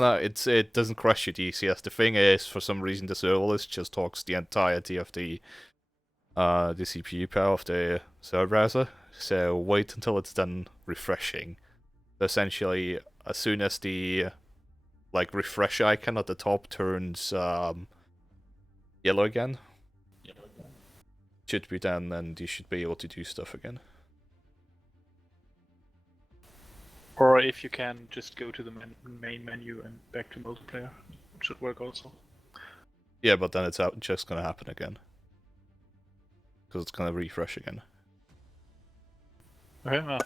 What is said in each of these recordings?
No, it doesn't crash your DCS. The thing is, for some reason, the serverless just talks the entirety of the CPU power of the server browser. So wait until it's done refreshing. Essentially, as soon as the refresh icon at the top turns yellow again, should be done, and you should be able to do stuff again. Or if you can, just go to the main menu and back to multiplayer. It should work also. Yeah, but then it's just gonna happen again. Because it's gonna refresh again. Okay, well,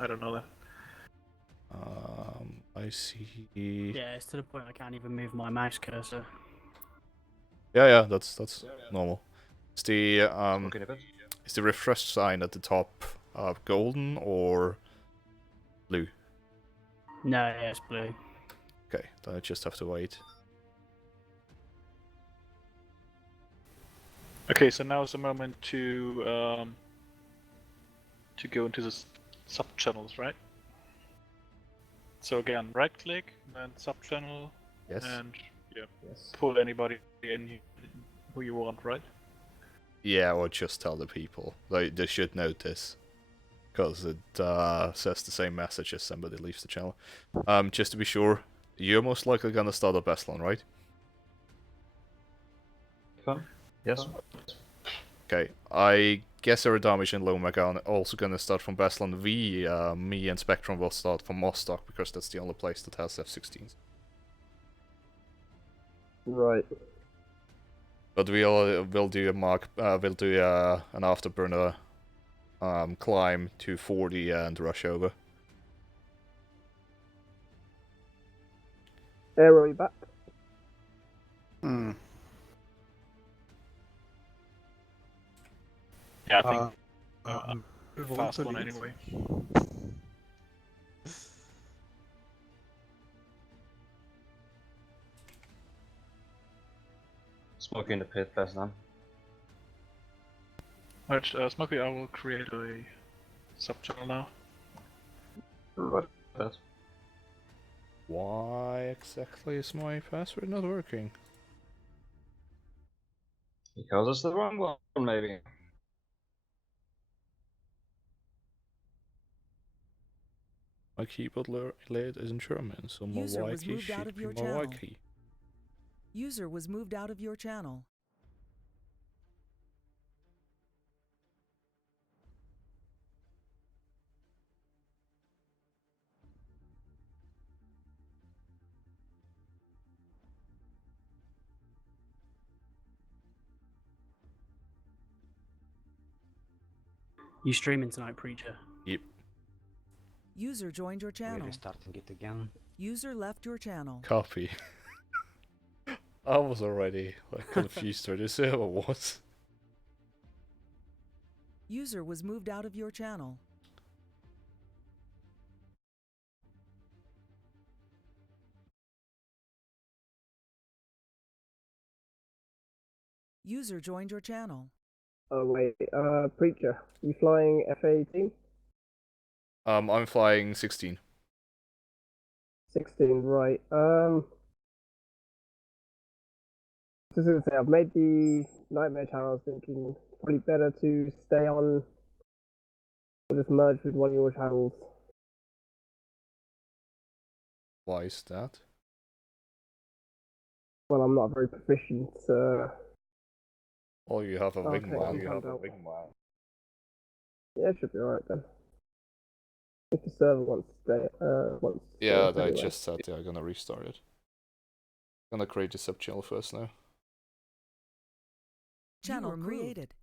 I don't know that. I see. Yeah, it's to the point I can't even move my mouse cursor. Yeah, that's normal. Is the refresh sign at the top golden or blue? No, yeah, it's blue. Okay, then I just have to wait. Okay, so now is the moment to go into the sub-channels, right? So again, right-click, then sub-channel, Yes. and yeah, pull anybody in who you want, right? Yeah, or just tell the people. They should notice. Because it says the same message as somebody leaves the channel. Just to be sure, you're most likely gonna start at Beslan, right? Yes. Okay, I guess Aerodamage and Lomega are also gonna start from Beslan. Me and Spectrum will start from Mostock because that's the only place that has F-16s. Right. But we'll do an afterburner climb to 40 and rush over. Aero, you back? Yeah, I think fast one anyway. Smoke in the pit, Beslan. Right, Smokey, I will create a sub-channel now. Right. Why exactly is my password not working? Because it's the wrong one, maybe. My keyboard layout is in German, so my User Y was key moved out should of be your my Y channel. key. User was moved out of your channel. You streaming tonight, Preacher? Yep. User joined your channel. Really starting it again. User left your channel. Copy. I was already confused where the server was. User was moved out of your channel. User joined your channel. Oh wait, Preacher, you flying F-18? I'm flying 16. 16, right. Just gonna say, I've made the Nightmare channel. I was thinking probably better to stay on or just merge with one of your channels. Why is that? Well, I'm not very proficient, Oh, you have a Okay, wingman. yeah, it should be alright then. If the server wants to stay, Yeah, stay I anyway. just said I'm gonna restart it. Gonna create the sub channel first now. Channel created.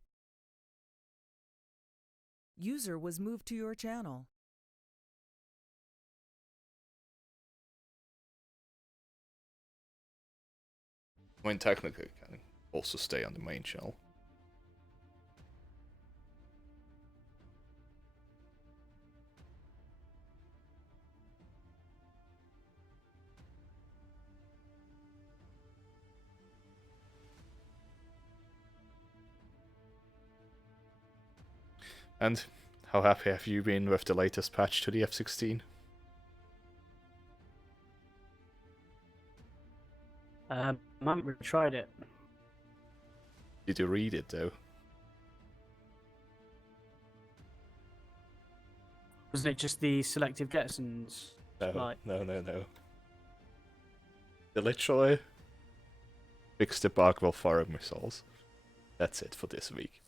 User was moved to your channel. I mean, technically, I can also stay on the main channel. And how happy have you been with the latest patch to the F-16? I haven't really tried it. Did you read it though? Wasn't it just the selective jettisons? No, Like, no. They literally fixed the bug while firing missiles. That's it for this week.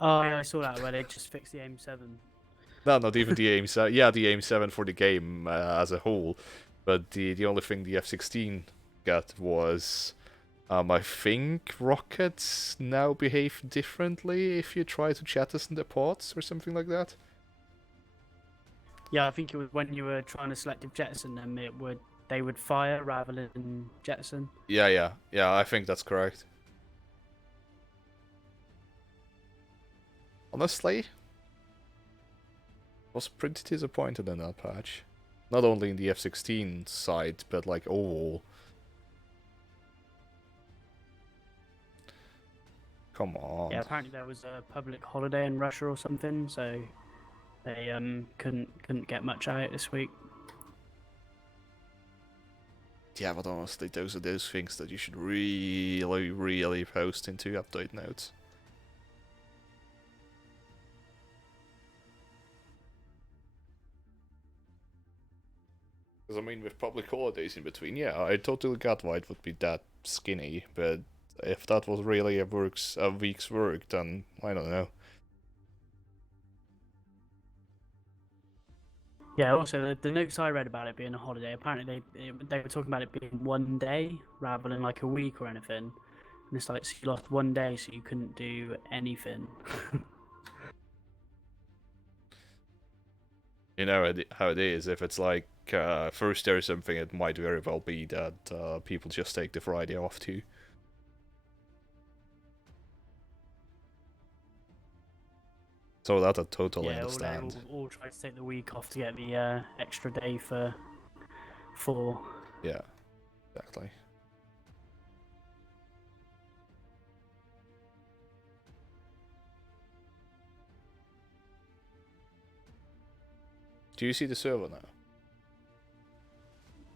oh yeah, I saw that where they just fixed the aim 7. No, not even the aim 7. Yeah, the aim 7 for the game as a whole. But the only thing the F-16 got was, I think rockets now behave differently if you try to jettison the pods or something like that. Yeah, I think it was when you were trying to selective jettison them, they would fire rather than jettison. Yeah, I think that's correct. Honestly, was pretty disappointed in that patch. Not only in the F-16 side, but like overall. Come on. Yeah, apparently there was a public holiday in Russia or something, so they couldn't get much out this week. Yeah, but honestly, those are those things that you should really post into update notes. Because I mean, with public holidays in between, yeah, I totally got why it would be that skinny, but if that was really a week's work, then I don't know. Yeah, also the notes I read about it being a holiday, apparently they were talking about it being one day rather than like a week or anything. And it's like, so you lost one day, so you couldn't do anything. You know how it is. If it's like Thursday or something, it might very well be that people just take the Friday off too. So that I totally Yeah, understand. they all tried to take the week off to get the extra day for 4. Yeah, exactly. Do you see the server now?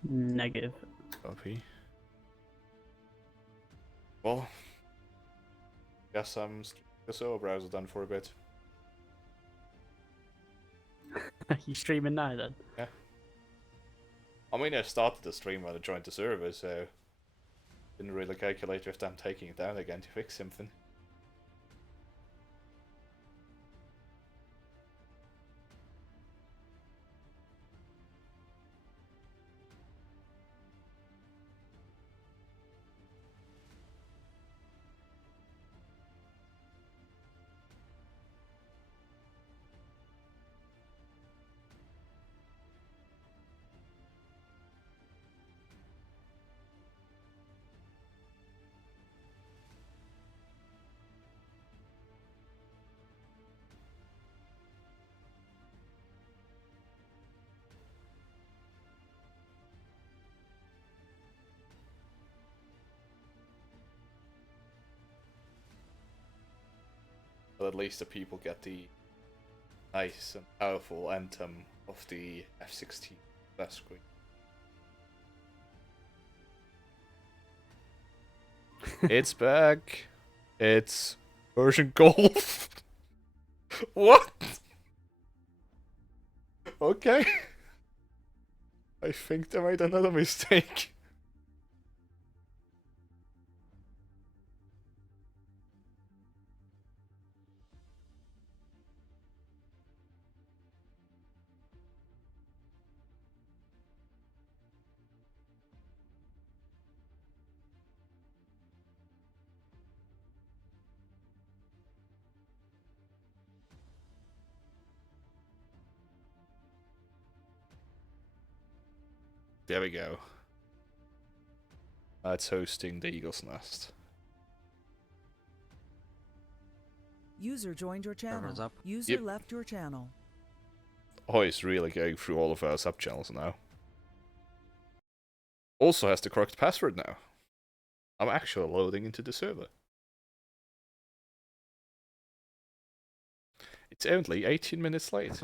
Negative. Copy. Well, guess I'm the server browser done for a bit. You streaming now then? Yeah. I mean, I started the stream when I joined the server, so didn't really calculate with them taking it down again to fix something. But at least the people get the nice and powerful anthem of the F-16 left screen. It's back. It's Persian Golf. What? Okay. I think they made another mistake. There we go. That's hosting the Eagle's Nest. User joined your channel. Server's up. User Yep. left your channel. Oh, he's really going through all of our sub-channels now. Also has the correct password now. I'm actually loading into the server. It's only 18 minutes late.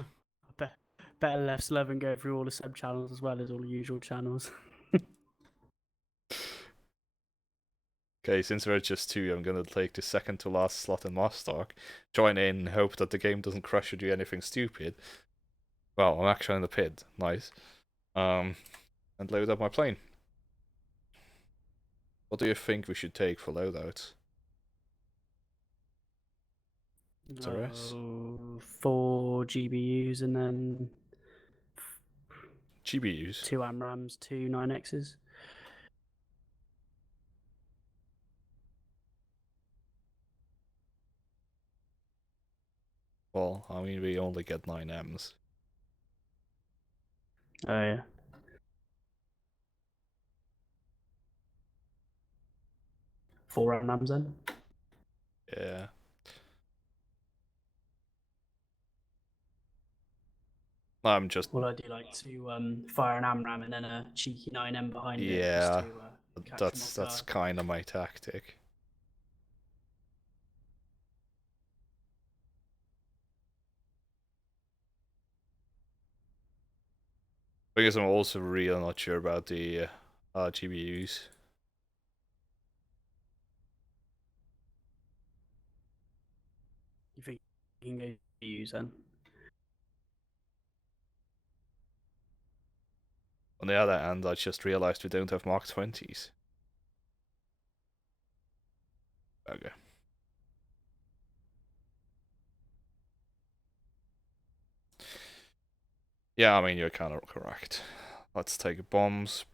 Better left 11 go through all the sub channels as well as all the usual channels. Okay, since we're just two, I'm gonna take the second to last slot in Mostark, join in, hope that the game doesn't crash or do anything stupid. Well, I'm actually in the pit. Nice. And load up my plane. What do you think we should take for loadouts? SRS? 4 GBUs and then GBUs? 2 AMRAMs, 2 9Xs. Well, I mean, we only get 9Ms. Oh yeah. Four AMRAMs then. Yeah. I'm just... Well, I do like to fire an AMRAM and then a cheeky 9M behind it. Yeah, Just to, catch that's them off guard. kind of my tactic. Because I'm also really not sure about the GBUs. You think you can go GBUs then? On the other hand, I just realized we don't have Mark 20s. Okay. Yeah, I mean, you're kind of correct. Let's take bombs.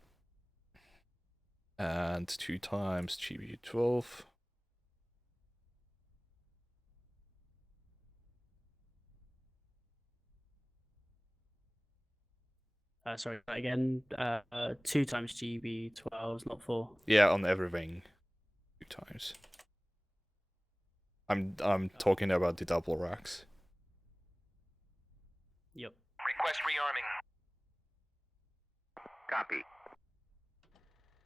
And 2 times GBU-12. Sorry, again. 2 times GB12s, not 4. Yeah, on every wing. 2 times. I'm talking about the double racks. Yep. Request rearming. Copy.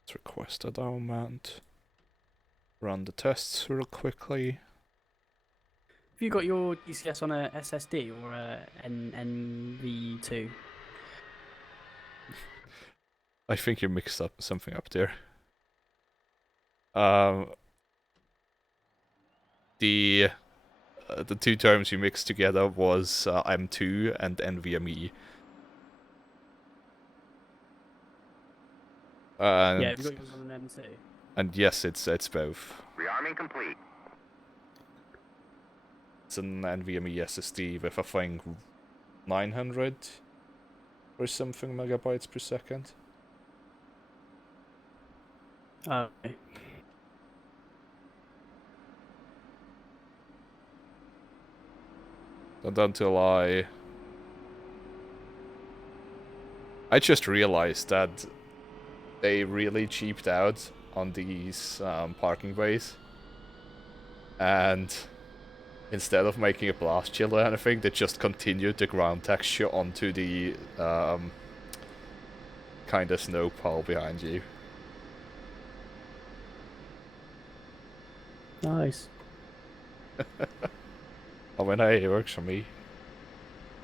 Let's request a down mount. Run the tests real quickly. Have you got your DCS on a SSD or a NV2? I think you mixed up something up there. The 2 terms you mixed together was M2 and NVMe. And, Yeah, have you got yours on an M2? and yes, it's both. Rearming complete. It's an NVMe SSD with, I think, 900 or something megabytes per second. Okay. And until I just realized that they really cheaped out on these parking bays. And instead of making a blast shield or anything, they just continued the ground texture onto the kind of snow pile behind you. Nice. I mean, hey, it works for me.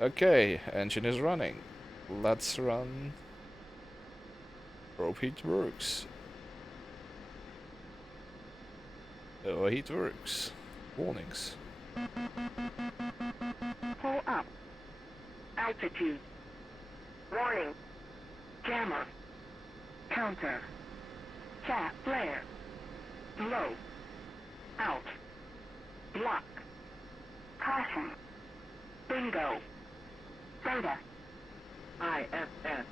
Okay, engine is running. Let's run. Probe heat works. Oh, heat works. Warnings. Pull up. Altitude. Warning. Jammer. Counter. Chat flare. Low. Out. Block. Caution. Bingo. Beta. ISS.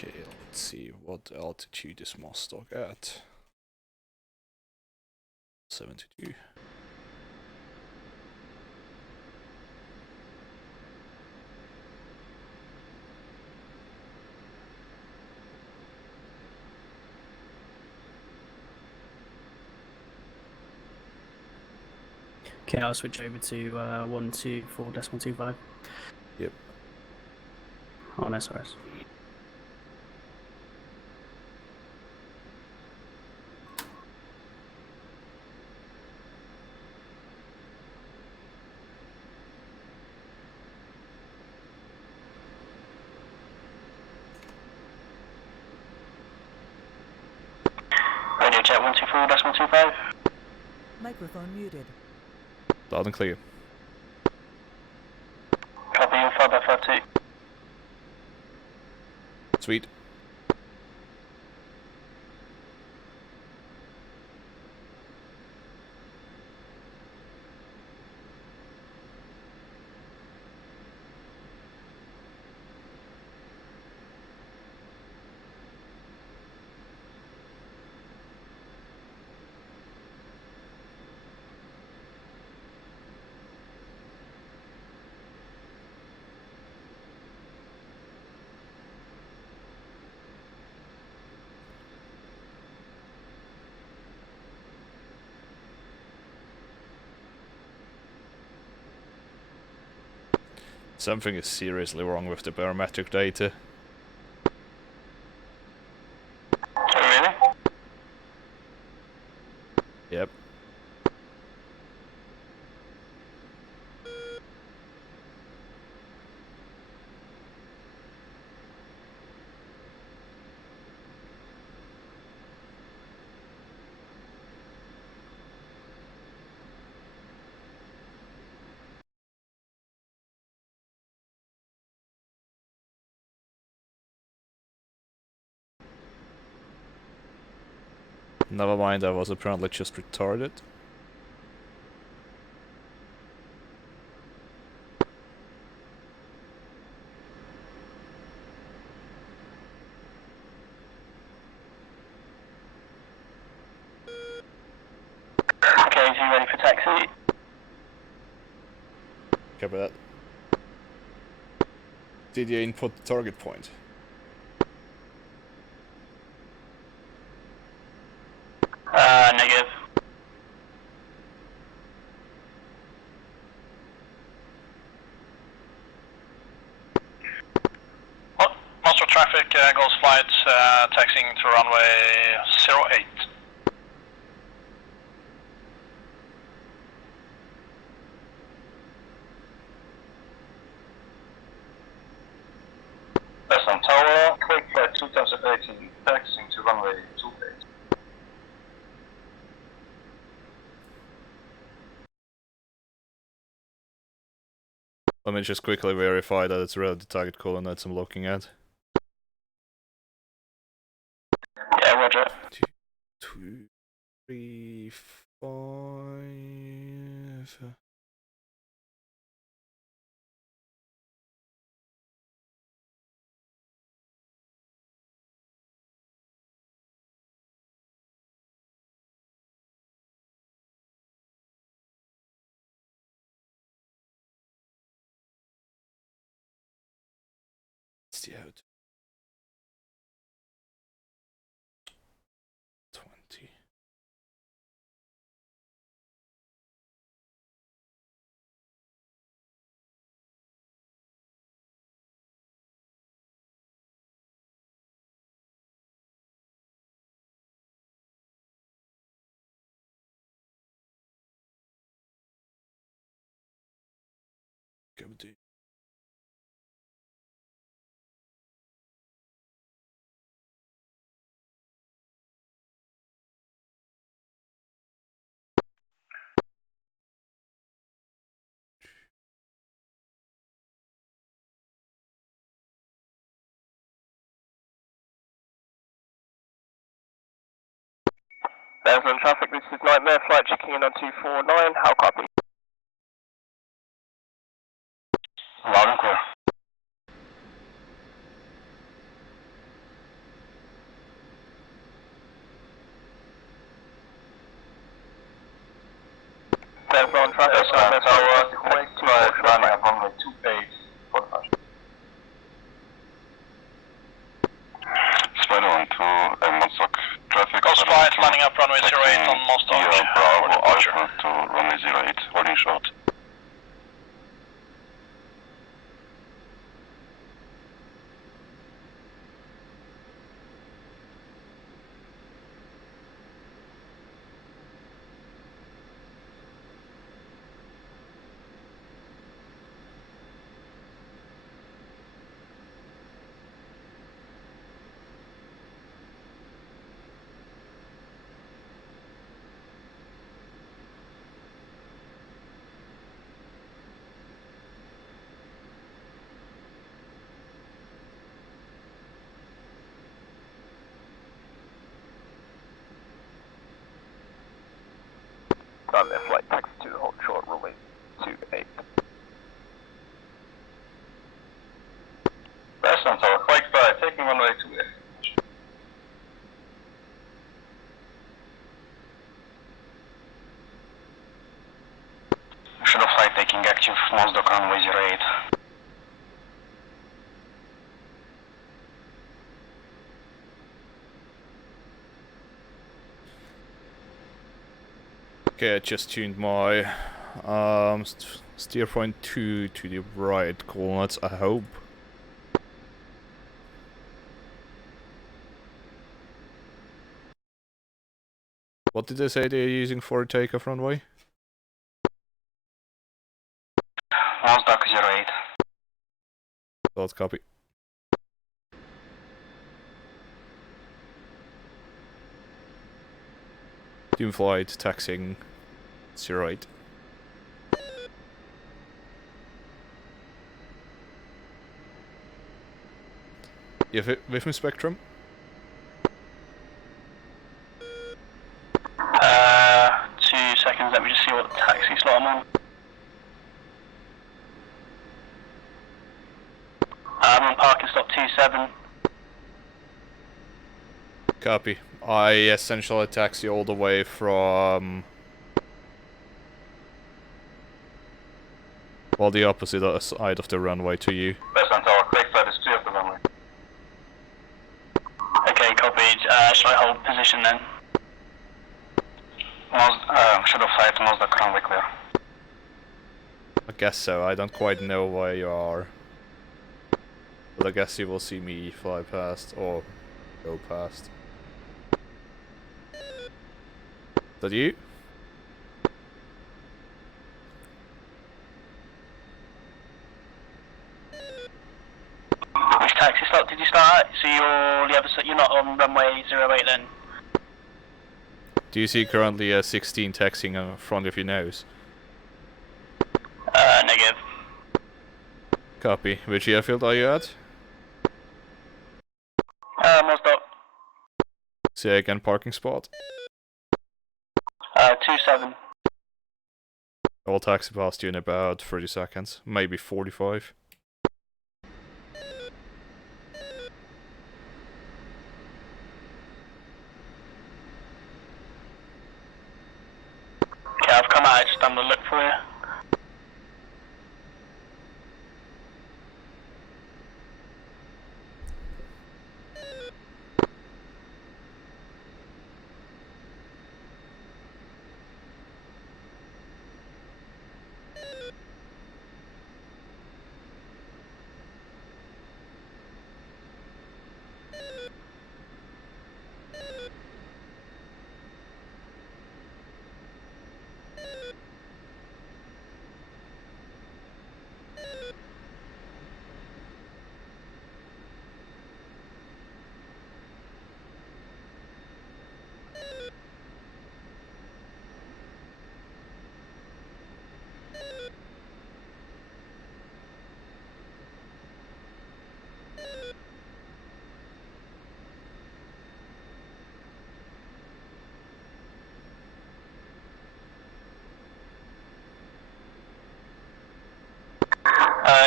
Okay, let's see what altitude is Mostok at. 72. Okay, I'll switch over to 124.25. Yep. On SRS. Radio check 124.25. Microphone muted. Loud and clear. Copy you 5x52. Sweet. Something is seriously wrong with the barometric data. Oh, really? Yep. Never mind, I was apparently just retarded. Okay, is you ready for taxi? Copy that. Did you input the target point? Negative. What? Most of traffic goes flights taxiing to runway 08. Western Tower, quick flight 2018, taxiing to runway 28. Let me just quickly verify that it's really the target coordinates I'm looking at. Yeah, roger. 2, 3, 5. It's the out. 20. Copy. There's no traffic, this is Nightmare, flight checking in on 249, how copy? Loud and clear. clear for traffic. Runway Tower, running up runway 28 for the Spider 1 to Monstock traffic. Ghost flight landing up runway 08 on Monstock. Bravo Alpha to runway 08, holding short. Runway flight taxi 2, hold short, runway 28. Western Tower, flight 5, taking runway 28. Shadow flight taking active Monstock runway 08. Okay, I just tuned my steer point 2 to the right coordinates, I hope. What did they say they're using for a takeoff runway? Monstock 08. Thoughts copy. Team flight taxiing 08. You with me, Spectrum? 2 seconds, let me just see what taxi slot I'm on. I'm on parking stop 27. Copy. I essentially taxi all the way from... well, the opposite side of the runway to you. Western Tower, flight side is clear of the runway. Okay, copied. Shall I hold position then? Shadow flight, Monstock runway clear. I guess so. I don't quite know where you are. But I guess you will see me fly past or go past. Is that you? Which taxi slot did you start at? So you're not on runway 08 then? Do you see currently a 16 taxiing in front of your nose? Negative. Copy. Which airfield are you at? Monstock. Say again, parking spot. 27. I'll taxi past you in about 30 seconds, maybe 45. Okay, I've come out, just done the look for you.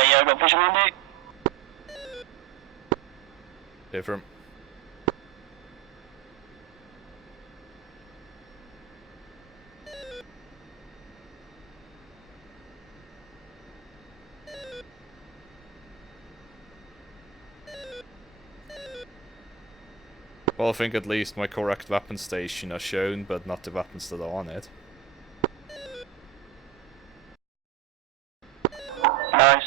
Yeah, I've got vision on you. Different. Well, I think at least my correct weapon station are shown, but not the weapons that are on it. Nice.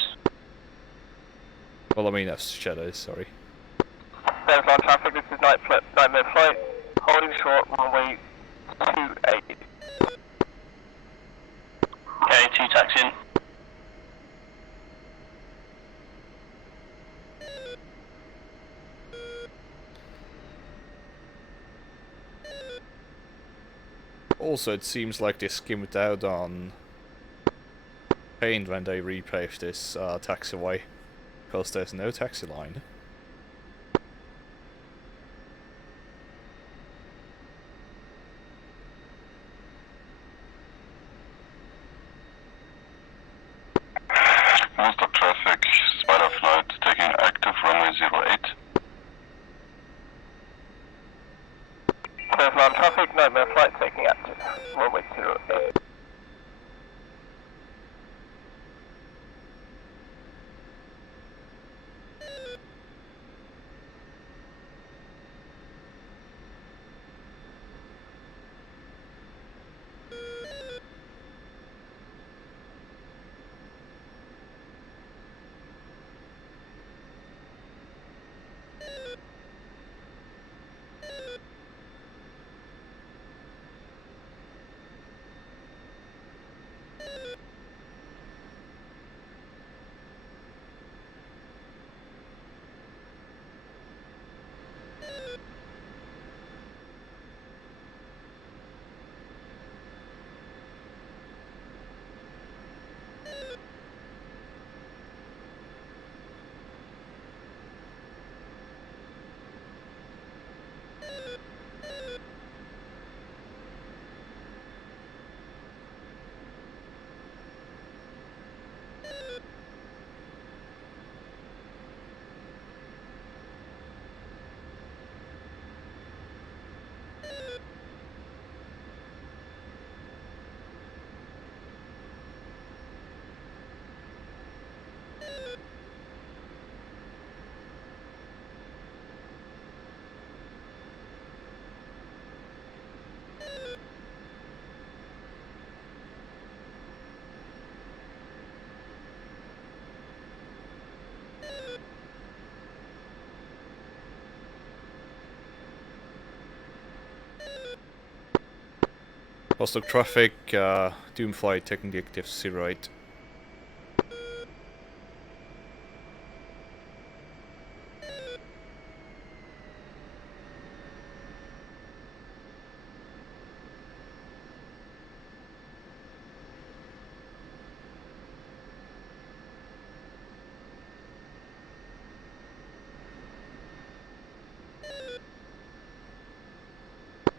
Well, I mean, that's shadows, sorry. There's line traffic, this is Nightmare Flight. Holding short, runway 28. Okay, 2 taxi in. Also, it seems like they skimmed out on paint when they repaved this taxiway, because there's no taxi line. Monster traffic, Spider flight taking active runway 08. There's line traffic, Nightmare Flight taking active runway 08. Hostile traffic, Doomfly taking the active 08.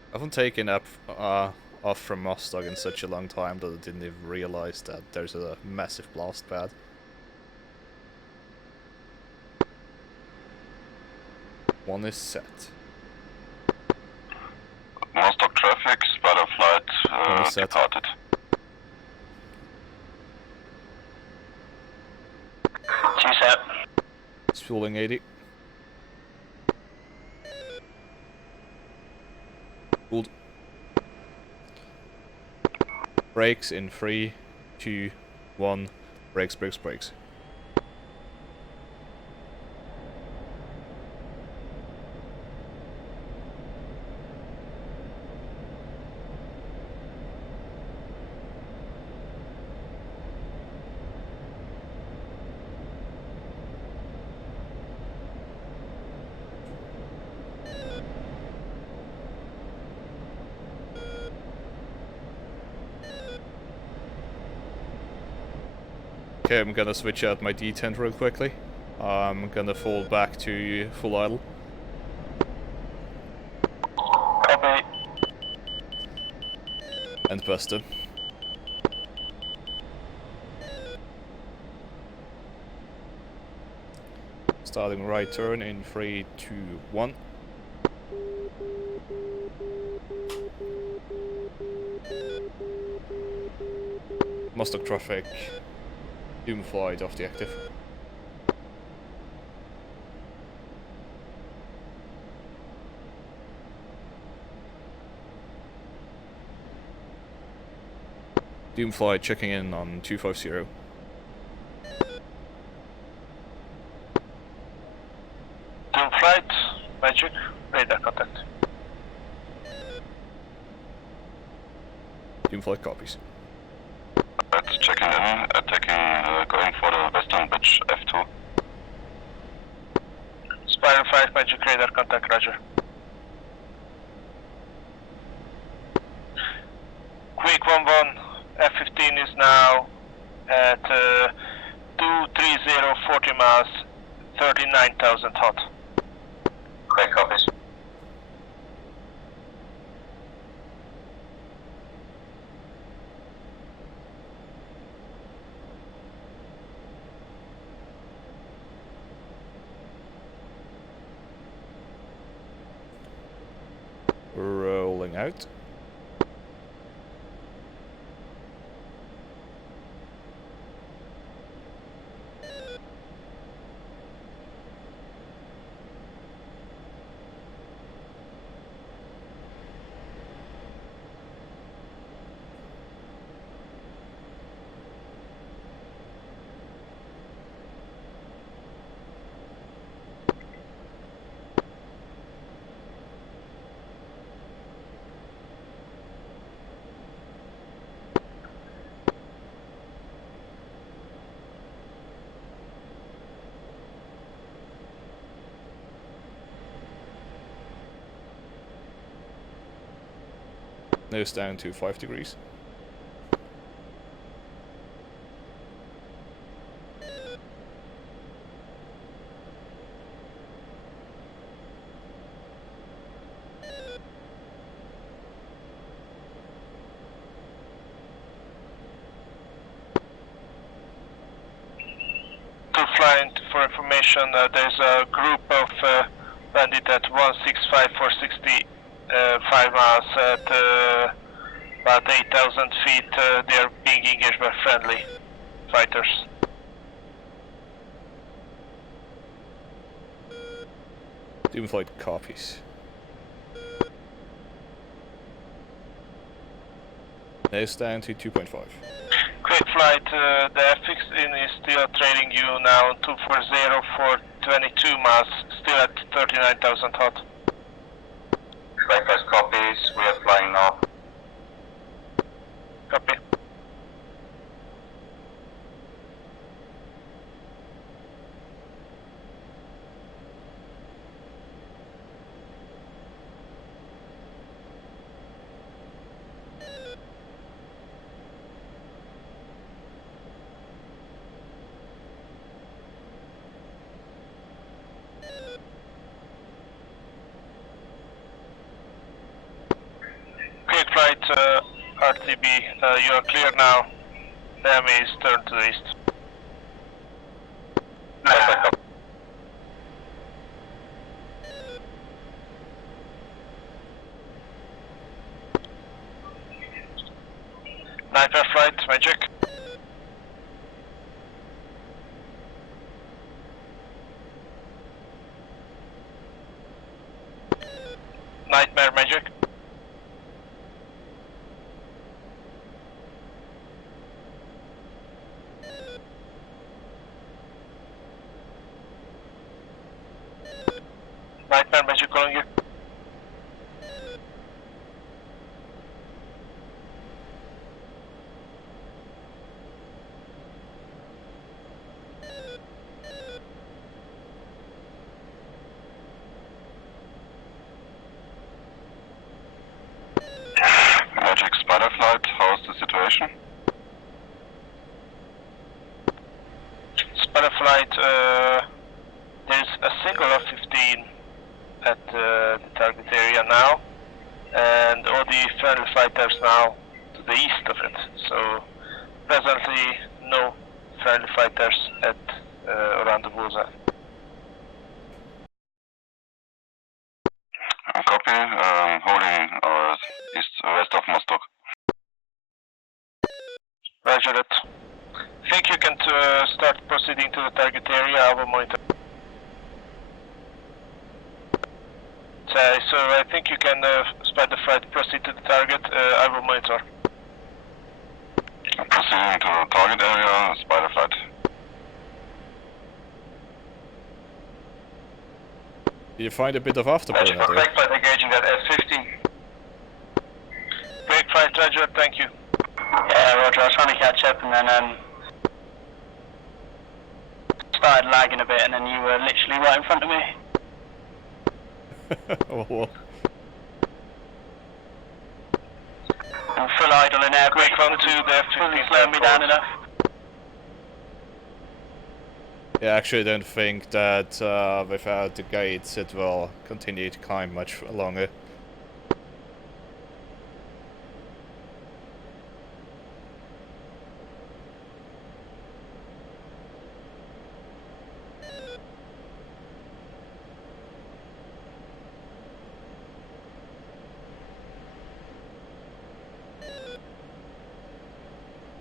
I haven't taken up off from Mustang in such a long time that I didn't even realize that there's a massive blast pad. One is set. Monster traffic, Spider flight set. departed. Two set. Spooling 80. Cooled. Brakes in 3, 2, 1. Brakes, brakes, brakes. Okay, I'm gonna switch out my detent real quickly. I'm gonna fall back to full idle. Copy. And Buster. Starting right turn in 3, 2, 1. Mustang traffic. Doom flight off the active. Doomfly checking in on 250. Doom flight, Magic, radar contact. Doomfly copies. That's checking in, attacking, going for the western beach F2. Spiral 5, Magic, radar contact, roger. Quick 1-1, F-15 is now at 230, 40 miles, 39,000 hot. Quick copies. Rolling out. Nose down to 5 degrees. Flying for information, there's a group of bandit at 165 for 65 miles at about 8,000 feet. They are being engaged by friendly fighters. Doomflight copies. Nose down to 2.5. Quick flight, the F-16 is still trailing you now 240 for 22 miles, still at 39,000 hot. Breakfast copies, we are flying now. Copy. Quick flight, RTB, you are clear now. The enemy is turned to the east. Nightmare flight, Magic. Nightmare, Magic. Nightmare, Magic calling you. Magic spider flight, how's the situation? Spider flight, there's a single F-15 at the target area now, and all the friendly fighters now to the east of it. So presently, no friendly fighters at around the bullseye. Copy, holding west of Mostok. Roger that. Think you can start proceeding to the target area. I will monitor. So I think you can spider flight proceed to the target. I will monitor. Proceeding to target area, spider flight. You find a bit of afterburner there. Quake flight engaging at S15. Quake flight, Roger, thank you. Yeah, Roger, I was trying to catch up and then started lagging a bit and then you were literally right in front of me. Well, I'm full idle in air brake Quake 1 to the fully F15 slowing me down enough. yeah, I actually don't think that without the gates it will continue to climb much longer.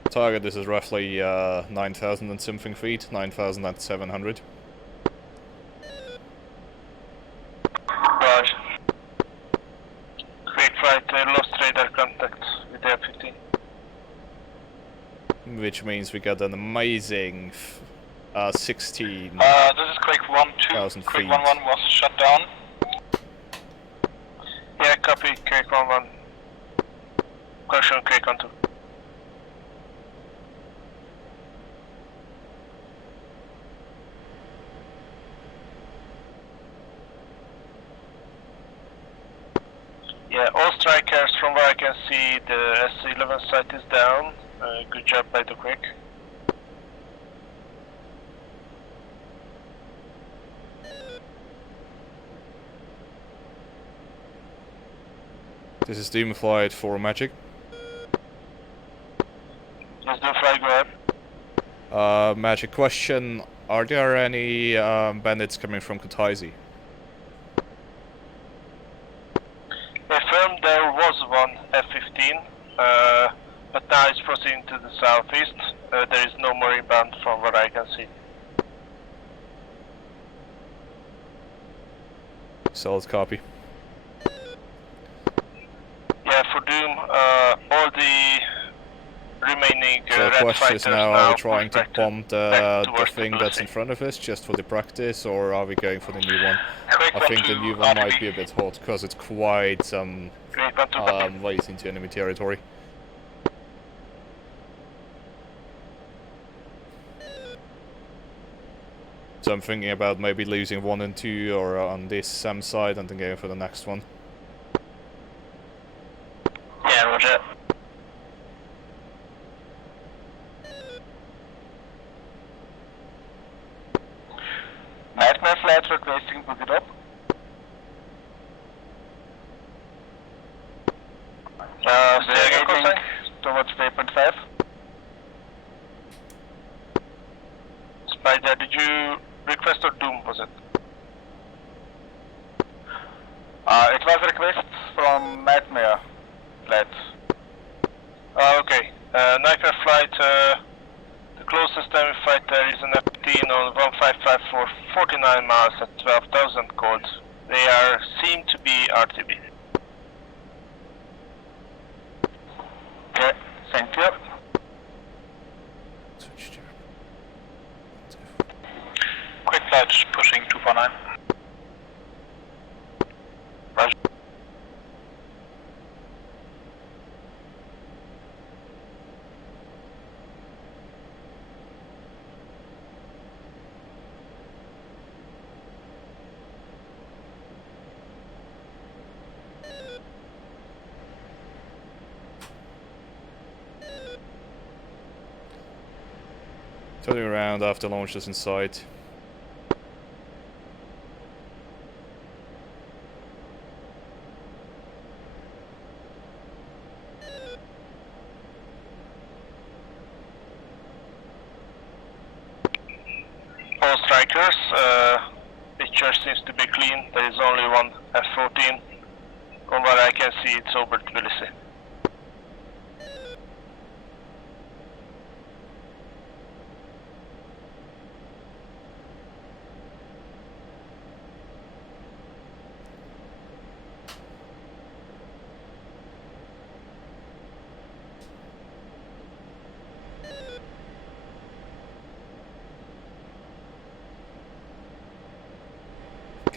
Target, this is roughly 9,000 and something feet, 9,700. Roger. Quake flight, lost radar contact with the F15. Which means we got an amazing 16. This is Quake 1-2. 1,000 Quake feet. 1-1 was shut down. Yeah, copy, Quake 1-1. Question, Quake 1-2. Yeah, all strikers, from where I can see, the S11 site is down. Good job by the Quake. This is Doom Flight for Magic. Let's do fly, go ahead. Magic question, are there any bandits coming from Kutaisi? Confirmed there was one F-15, but now it's proceeding to the southeast. There is no more inbound from what I can see. Solid copy. Yeah, for Doom, all the remaining So the red question fighters is now, are we trying to back bomb back the towards thing the that's in Lucy. front of us just for the practice, or are we going for the new one? Quake I think the 1-2 new one might RTB. be a bit hot, because it's quite some Quake 1-2 copy. ways into enemy territory. So I'm thinking about maybe losing 1 and 2 or on this SAM side and then going for the next one. Yeah, Roger. Nightmare flight requesting book it up. Say again, Cosine? Towards 3.5. Spider, did you request or Doom, was it? It was a request from Nightmare flight. Okay. Nightmare flight, the closest enemy fighter is an F-15 on 1554, 49 miles at 12,000 cold. They seem to be RTB. Okay, thank you. Quick flight pushing 249. Roger. Turning around after launch is in sight. All strikers, picture seems to be clean. There is only one F-14. From what I can see, it's over Tbilisi.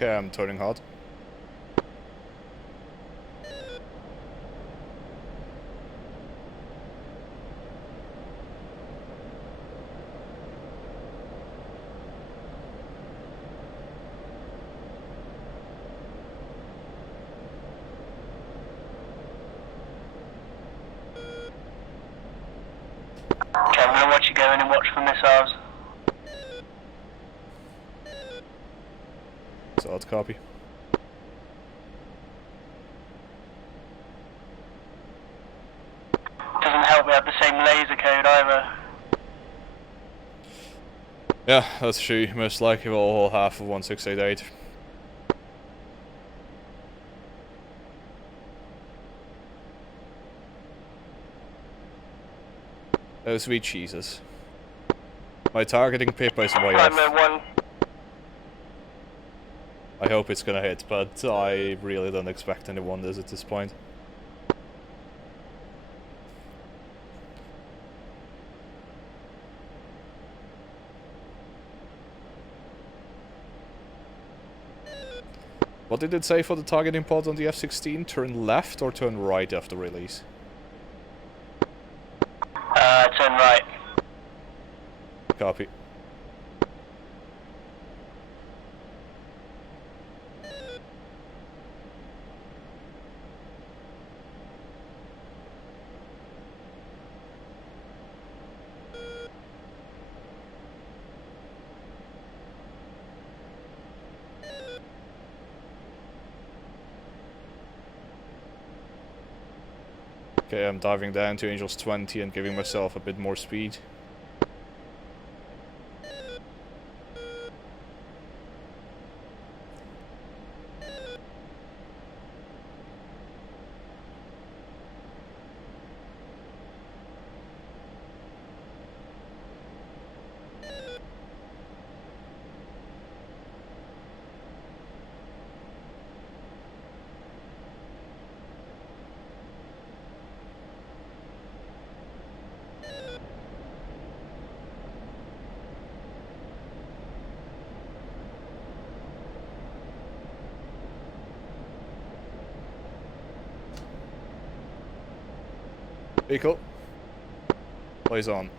Okay, I'm turning hard. Okay, I'm gonna watch you go in and watch for missiles. Solid copy. Doesn't help we have the same laser code either. Yeah, that's true. Most likely we'll hold half of 1688. Oh, sweet Jesus. My targeting pip is way off. One. I hope it's gonna hit, but I really don't expect any wonders at this point. What did it say for the targeting pod on the F-16? Turn left or turn right after release? Turn right. Copy. Okay, I'm diving down to Angels 20 and giving myself a bit more speed. Vehicle. Plays on.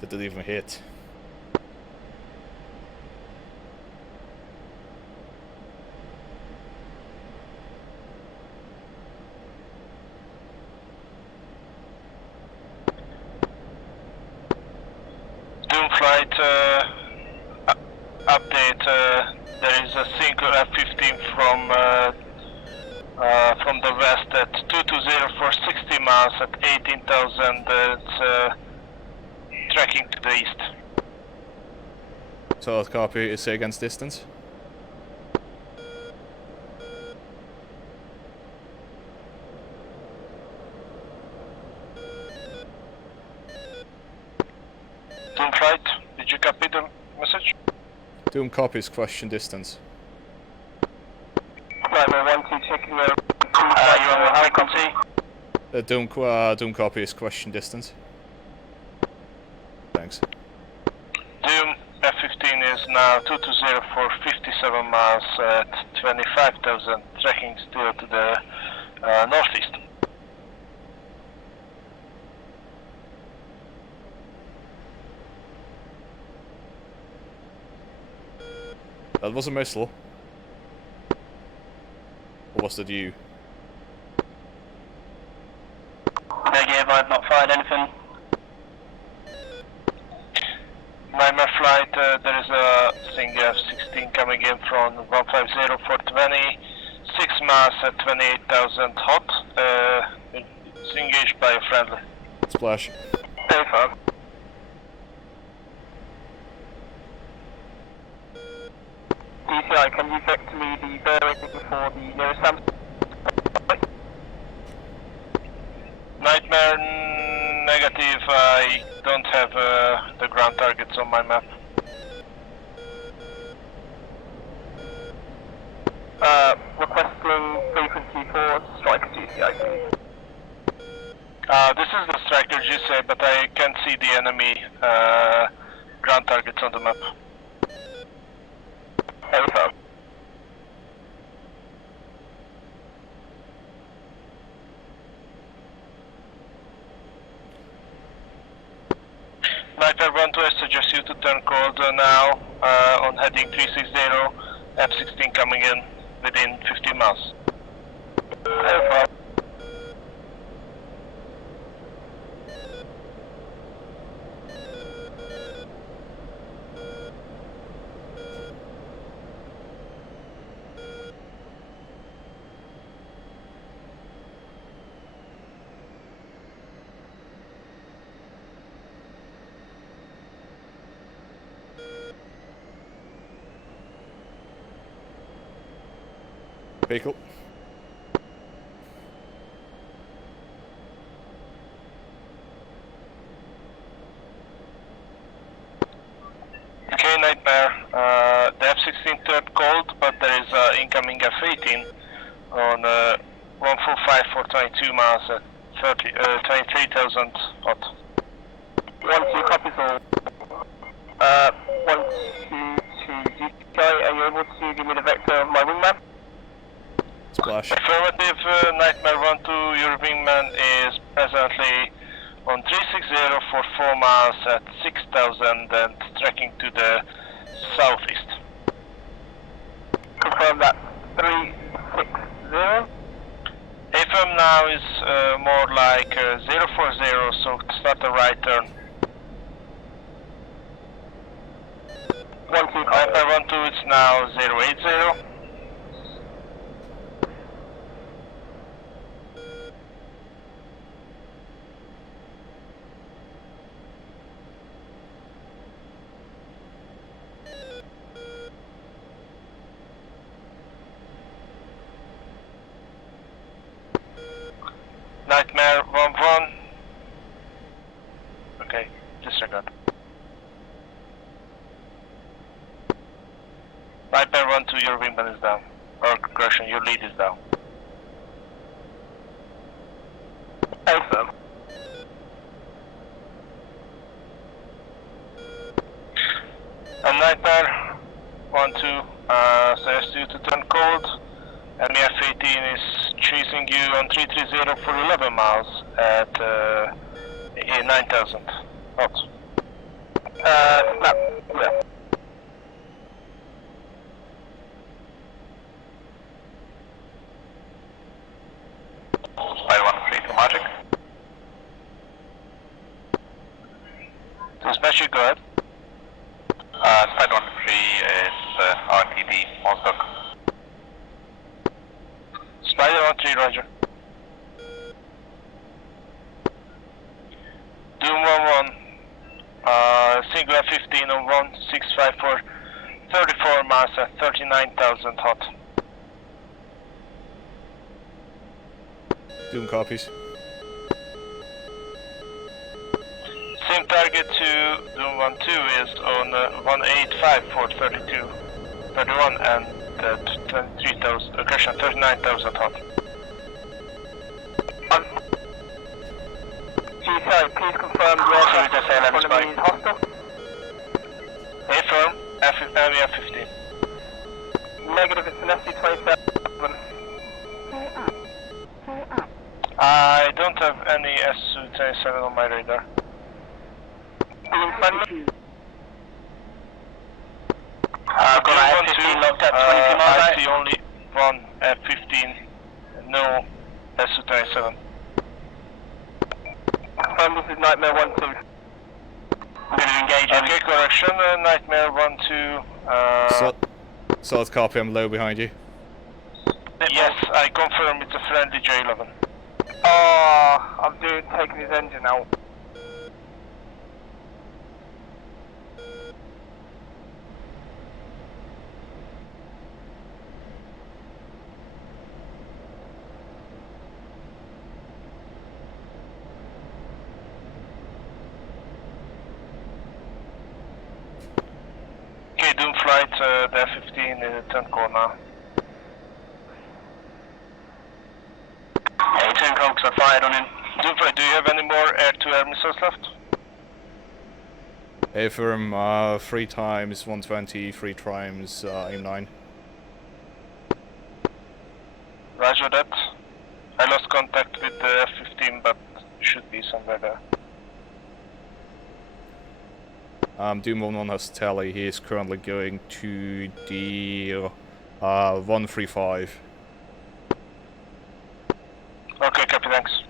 Did it even hit? Doom flight update. There is a single F-15 from the west at 220 for 60 miles at 18,000. It's tracking to the east. Solid copy. Is say against distance? Doom flight, did you copy the message? Doom copies, question distance. Right, we're 1-2 checking the... you on the frequency? Doom copies, question distance. Thanks. Doom F-15 is now 220 for 57 miles at 25,000, tracking still to the northeast. That was a missile. Or was that you? Negative, I've not fired anything. Nightmare flight, there is a single F-16 coming in from 150 for 20, 6 miles at 28,000 hot. It's engaged by a friendly. Splash. Confirm. DCI, can you vector me the bearing for the nearest Sam? Nightmare negative. I don't have the ground targets on my map. Requesting frequency for Striker GCI, please. This is the Striker GCI, but I can't see the enemy ground targets on the map. Over. Nightmare 1-2, I suggest you to turn cold now on heading 360, F-16 coming in within 15 miles. Over. Vehicle. Okay, Nightmare. The F-16 turned cold, but there is incoming F-18 on 145 for 22 miles at 23,000 hot. 1-2, copies all. 1-2 to GCI, are you able to give me the vector of my wingman? Splash. Affirmative, Nightmare 1-2, your wingman is presently on 360 for 4 miles at 6,000 and tracking to the southeast. Confirm that. 360. AFM now is more like 040, so start a right turn. 1-2, Nightmare 1-2, it's now 080. Nightmare 1-1. Okay, disregard. Nightmare 1-2, your wingman is down. Or correction, your lead is down. Confirm. And Nightmare 1-2, suggest you to turn cold. Enemy F-18 is chasing you on 330 for 11 miles at 9,000 knots. Snap. Yeah. Spider 1-3 to Magic. Does Magic go ahead? Spider 1-3 is RTD, Moscow. Spider 1-3, roger. Doom 1-1, single F-15 on 165 for 34 miles at 39,000 hot. Doom copies. Same target to Doom 1-2 is on 185 for 32, 31 and 23,000, correction, 39,000 hot. GCI, please confirm the aircraft is economy hostile. Affirm, enemy F-15. Negative, it's an SC-27. Pull up. Pull up. I don't have any Su-27 on my radar. Being friendly. Altitude. Gonna F-15 locked at 22 miles I out. see only one F-15, no Su-27. Confirm this is Nightmare 1-2. Okay, correction, Nightmare 1-2, Solid copy, I'm low behind you. yes, I confirm it's a friendly J-11. Oh, I'm taking his engine out. Okay, Doom flight, the F-15 in the 10th corner. Yeah, 10 cogs are fired on him. Doom flight, do you have any more air-to-air missiles left? Affirm, 3 times 120, 3 times aim 9. Roger that. I lost contact with the F-15, but should be somewhere there. Doom 11 has tally, he is currently going to the 135. Okay, copy, thanks.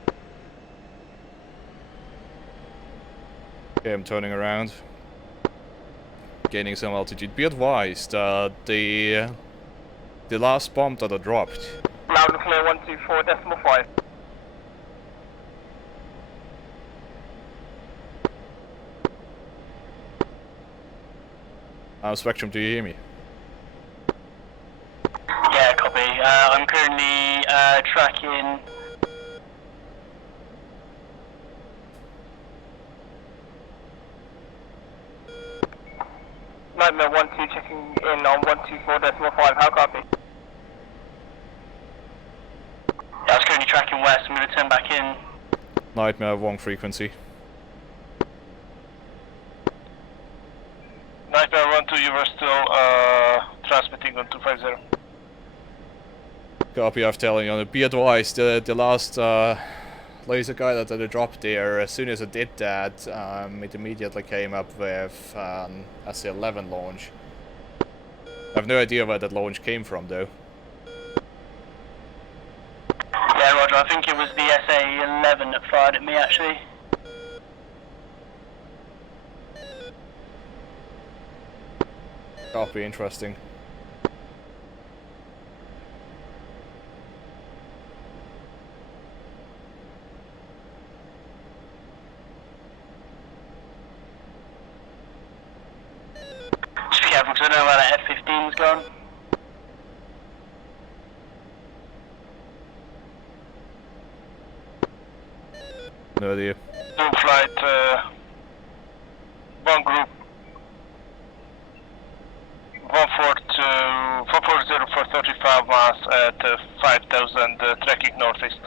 Okay, I'm turning around. Gaining some altitude. Be advised, the last bomb that I dropped. Loud and clear 124.5. Spectrum, do you hear me? Yeah, copy. I'm currently tracking. Nightmare 1-2 checking in on 124.5. How copy? Yeah, I was currently tracking west. I'm going to turn back in. Nightmare, wrong frequency. Nightmare 1-2, you were still transmitting on 250. Copy, I've telling you. Be advised, the last laser guy that I dropped there, as soon as I did that, it immediately came up with SA-11 launch. I have no idea where that launch came from, though. Yeah, Roger. I think it was the SA-11 that fired at me, actually. Copy, interesting. Just be careful, because I don't know where that F-15's gone. No idea. Doom flight, one group. 140 for 35 miles at 5,000, tracking northeast.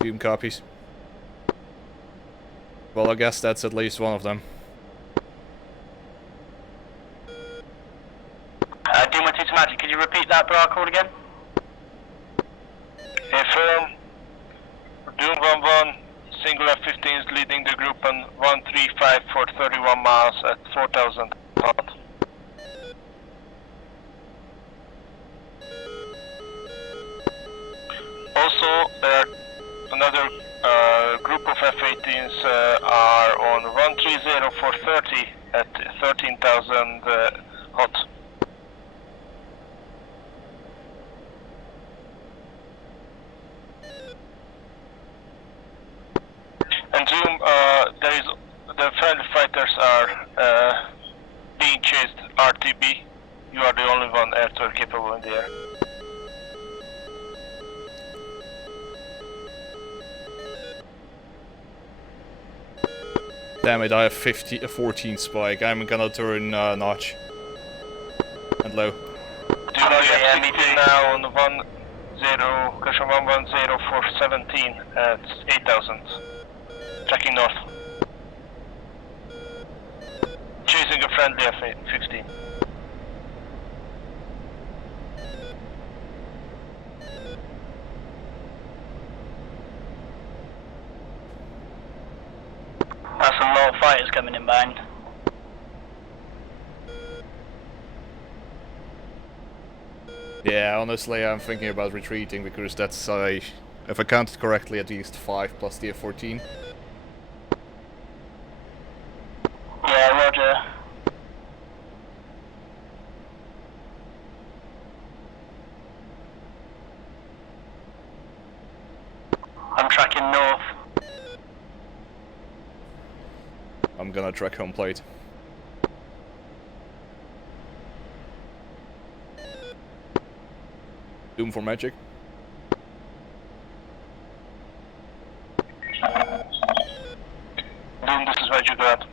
Doom copies. Well, I guess that's at least one of them. Doom 1-2 to Magic, could you repeat that bra call again? Affirm. Doom 1-1, single F-15 is leading the group on 135 for 31 miles at 4,000 knot. Also, another group of F-18s are on 130 for 30 at 13,000 hot. And Zoom, the friendly fighters are being chased RTB. You are the only one air-to-air capable in the air. Damn it, I have 14 spike. I'm gonna turn notch. And low. Do you know you have 16 now on 110 for 17 at 8,000. Tracking north. Chasing a friendly F-15. That's a lot of fighters coming in behind. Yeah, honestly, I'm thinking about retreating because that's, if I counted correctly, at least 5 plus the F-14. Yeah, Roger. tracking north. I'm gonna track home plate. Doom for magic. Doom, this is Magic Grad.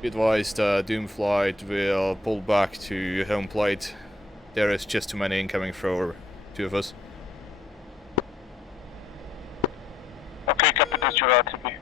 Be advised, Doom flight will pull back to home plate. There is just too many incoming for two of us. Okay, copy, that's your RTB.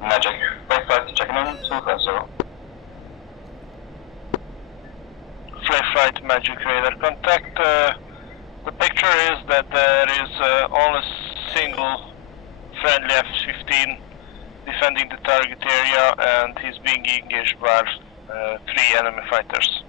Magic. Flight flight checking in. 250. Flight Magic Radar contact. The picture is that there is only single friendly F-15 defending the target area, and he's being engaged by 3 enemy fighters.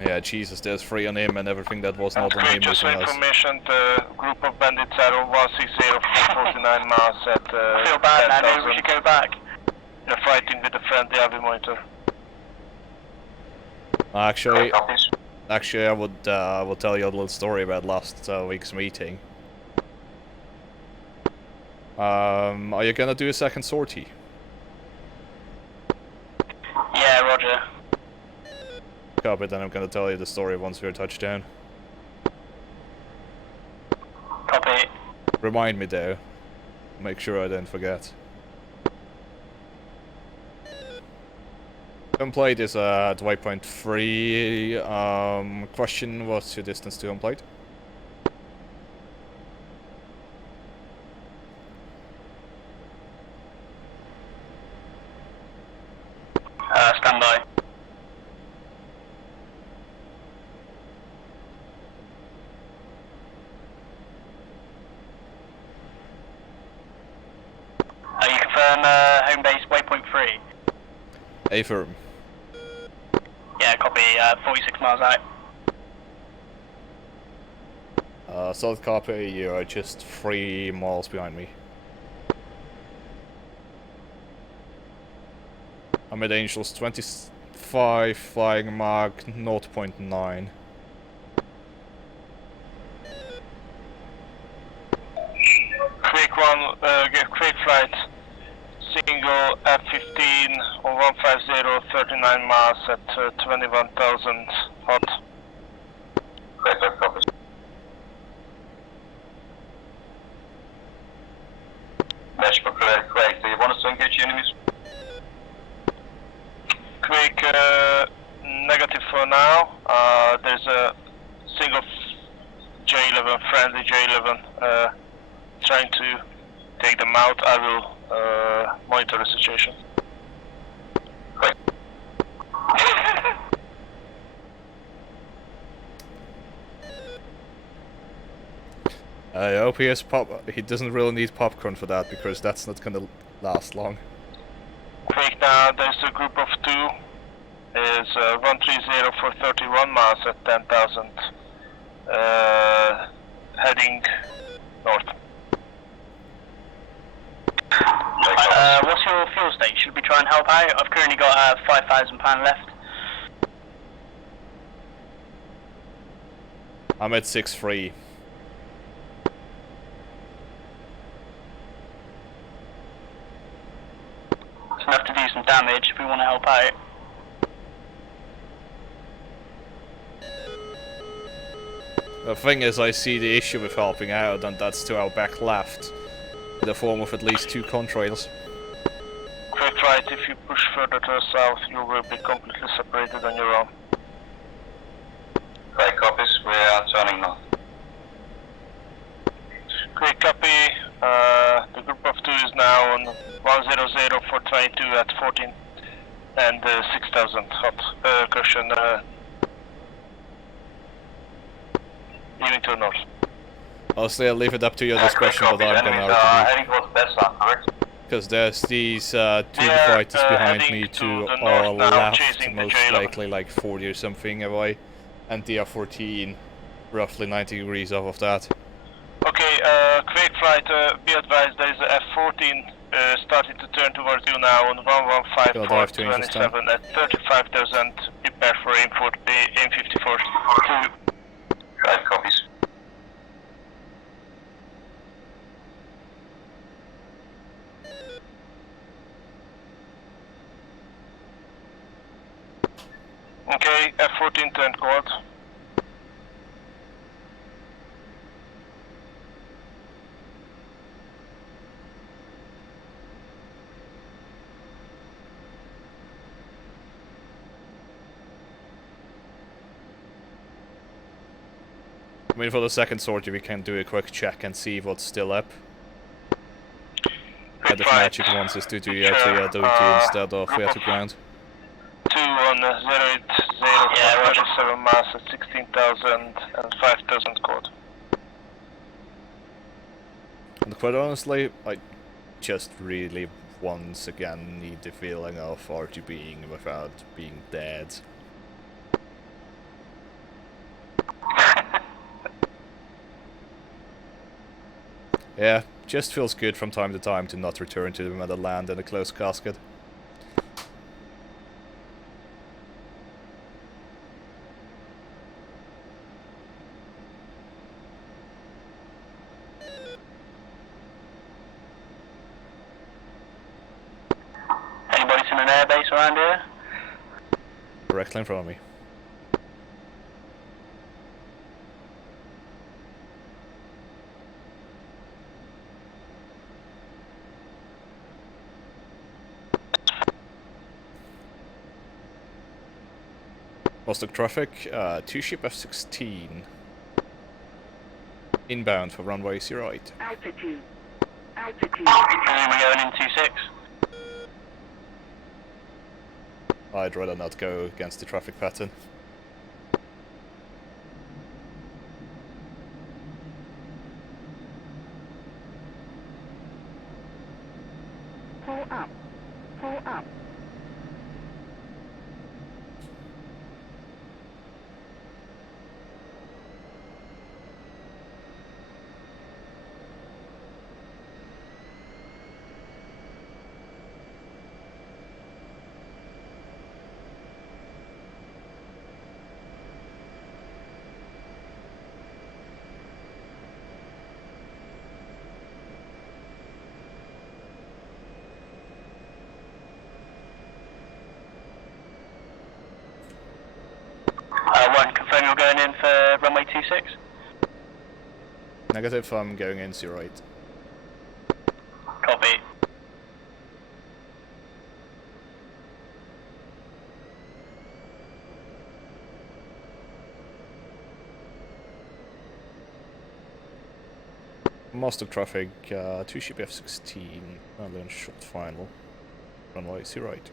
Yeah, Jesus, there's 3 on him and everything that was not on Okay, him just is for on us. information, the group of bandits are on 160-49 miles at I feel bad now, maybe we should go back. They're fighting with a friendly heavy monitor. Actually, Copies. I will tell you a little story about last week's meeting. Are you gonna do a second sortie? Yeah, roger. Copy, then I'm gonna tell you the story once we're touchdown. Copy. Remind me though. Make sure I don't forget. Home plate is at waypoint 3. Question, what's your distance to home plate? Stand by. You confirm home base waypoint 3? Affirm. Yeah, copy. 46 miles out. South copy, you are just 3 miles behind me. I'm at Angels 25, flying Mach 0.9. Quick flight, single F-15 on 150, 39 miles at 21,000 hot. Great, copies. Mesh for clear. Great. Do you want us to engage the enemies? Quick, negative for now. There's a single J11, friendly J11, trying to take them out. I will monitor the situation. Great. OPS pop. He doesn't really need popcorn for that because that's not gonna last long. Quick, now there's a group of 2. Is 130 for 31 miles at 10,000. Heading north. What's your fuel state? Should we try and help out? I've currently got £5,000 left. I'm at 6.3. It's enough to do some damage if we want to help out. The thing is, I see the issue with helping out, and that's to our back left, in the form of at least 2 contrails. Quick right, if you push further to the south, you will be completely separated on your own. Great, copies. we are turning north. Great copy. The group of 2 is now on 100 for 22 at 14 and 6000 hot cushion leaving to the north. I'll still leave it up to your Great discretion, copy. but I'm Enemies gonna are RTB. heading towards Beslan, correct? Because there's these two Yeah, fighters behind heading me to to the our north now, left, chasing the most J11. likely like 40 or something away, and DR14 roughly 90 degrees off of that. Okay, quick flight, be advised there is a F-14 starting to turn towards you now on 115.27 at 35,000, prepare for aim 54. Right, copies. Okay, F-14 turned cold. I mean, for the second sortie we can do a quick check and see what's still up. And if magic wants us to do ERT instead of air to ground. 2 on 080 37 miles at 16,000 and 5,000 code. And quite honestly, I just really once again need the feeling of RTBing without being dead. Yeah, just feels good from time to time to not return to the motherland in a closed casket. Anybody seen an airbase around here? Directly in front of me. Vostok traffic, 2 ship F-16. Inbound for runway 08. Altitude. Altitude. And we're going in 26. I'd rather not go against the traffic pattern. Pull up. Pull up. One, confirm you're going in for runway 26. Negative, I'm going in 08. Copy. Master traffic, 2 ship F-16, and then short final. Runway 08.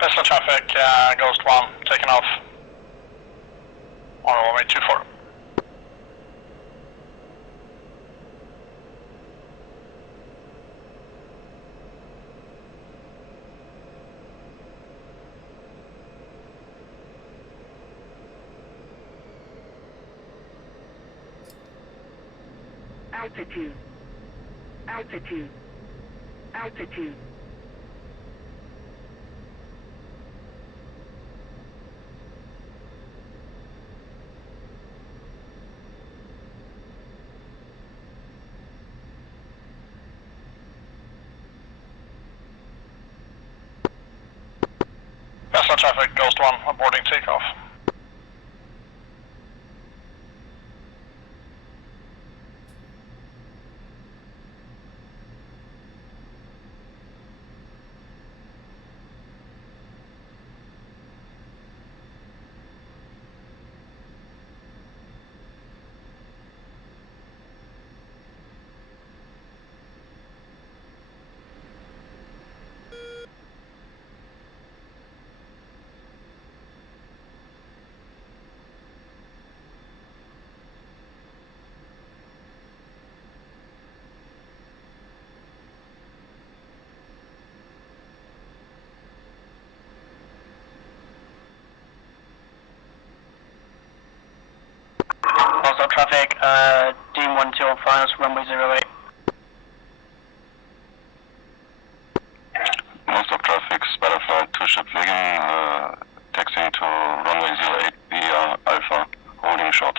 Tesla traffic, Ghost 1, taking off. On runway 24. Altitude. Altitude. Altitude. Oslo traffic, Ghost 1, aborting takeoff. Oslo traffic, Dean 12 on finals, runway 08. Most of traffic, Butterfly 2 ship Wigan, taxiing to runway 08 via Alpha, holding short.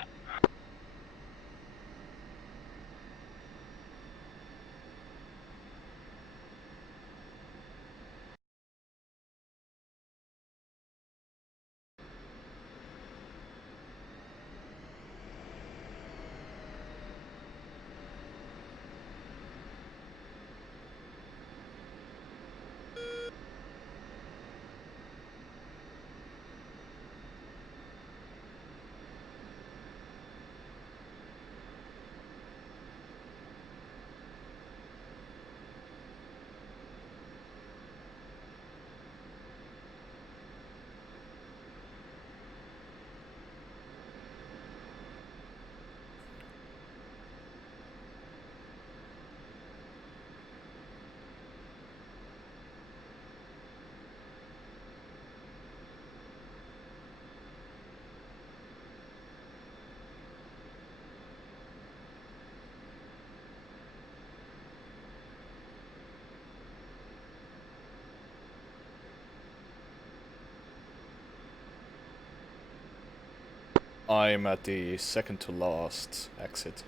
I'm at the second to last exit.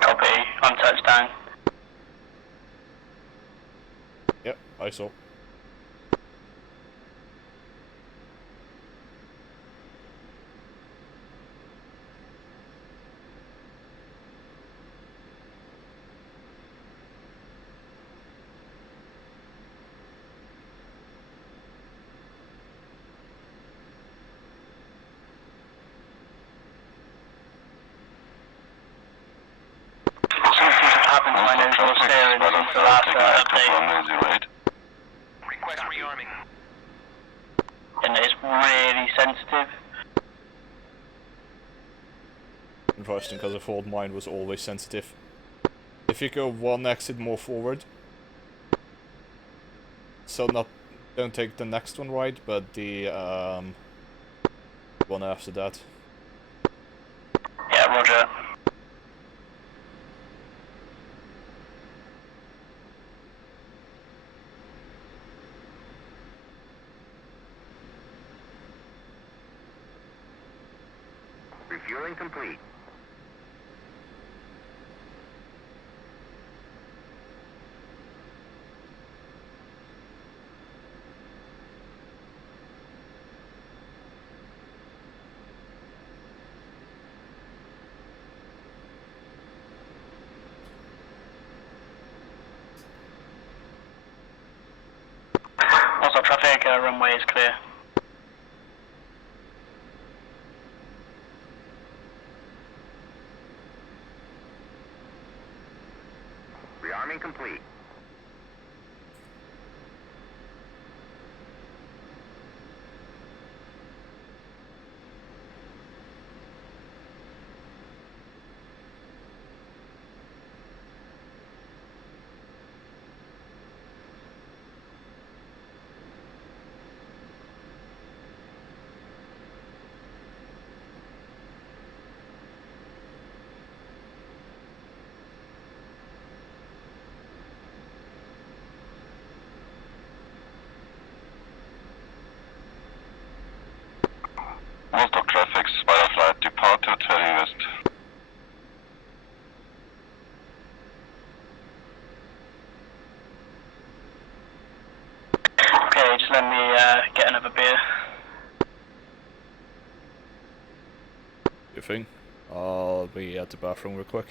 Copy, on touchdown. Yep, I saw. Request rearming. And it's really sensitive. Interesting, because I thought mine was always sensitive. If you go one exit more forward, so don't take the next one right, but the one after that. Yeah, roger. Refueling complete. Also traffic, runway is clear. Rearming complete. Most of traffic, Butterfly departed, heading west. Okay, everything. I'll be at the bathroom real quick.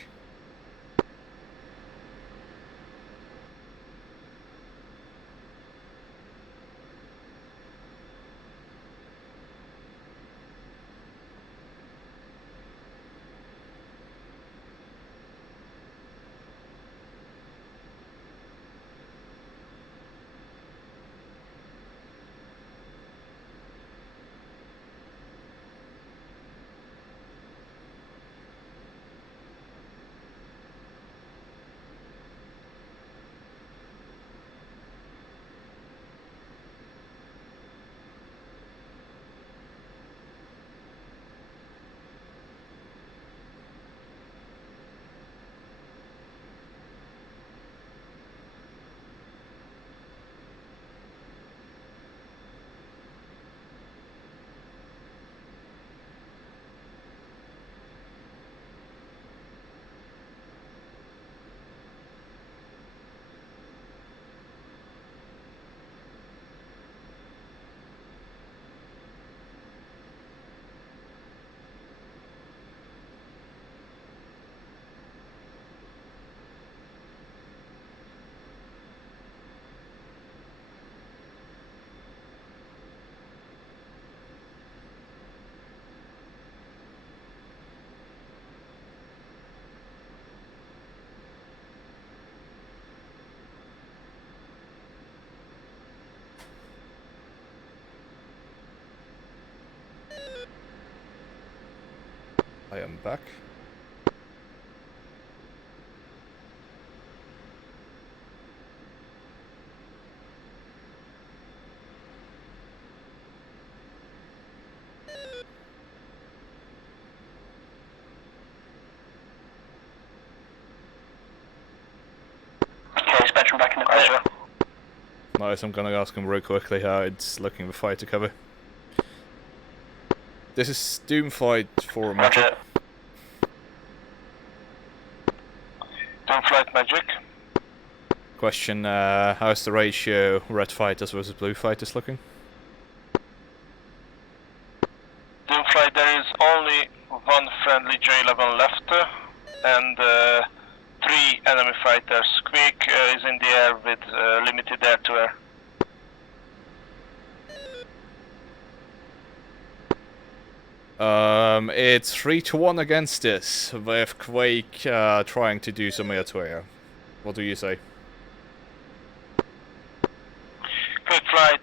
I am back. Okay, Spectrum back in the picture. Nice, I'm gonna ask him very quickly how it's looking with fighter cover. This is Doomfight for Magic. Roger. Doomflight Magic. Question, how's the ratio red fighters versus blue fighters looking? Doomflight, there is only one friendly J11 left, and 3 enemy fighters. Quick is in the air with limited air-to-air. It's 3-1 against this, with Quake trying to do some air-to-air. What do you say? Quick flight,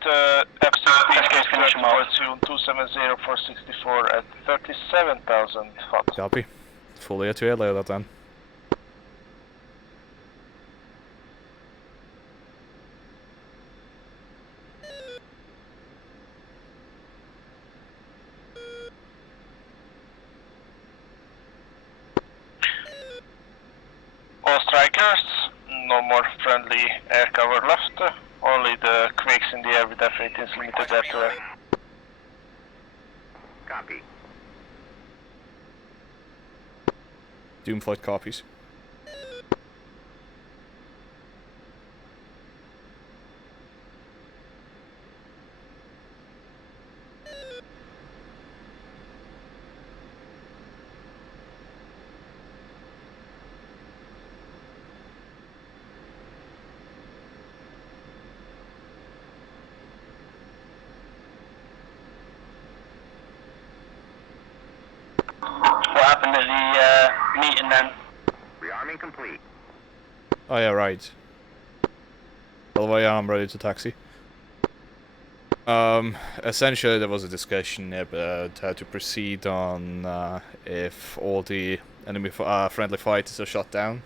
F-16, finish him off. 270 for 64 at 37,000 hot. Copy. Full air-to-air, lay that down. All strikers, no more friendly air cover left. Only the Quakes in the air with F-18s limited air-to-air. Copy. Doomflight copies. What happened at the meeting then? Rearming complete. Oh yeah, right. By the way, I'm ready to taxi. Essentially there was a discussion about how to proceed on if all the enemy friendly fighters are shot down.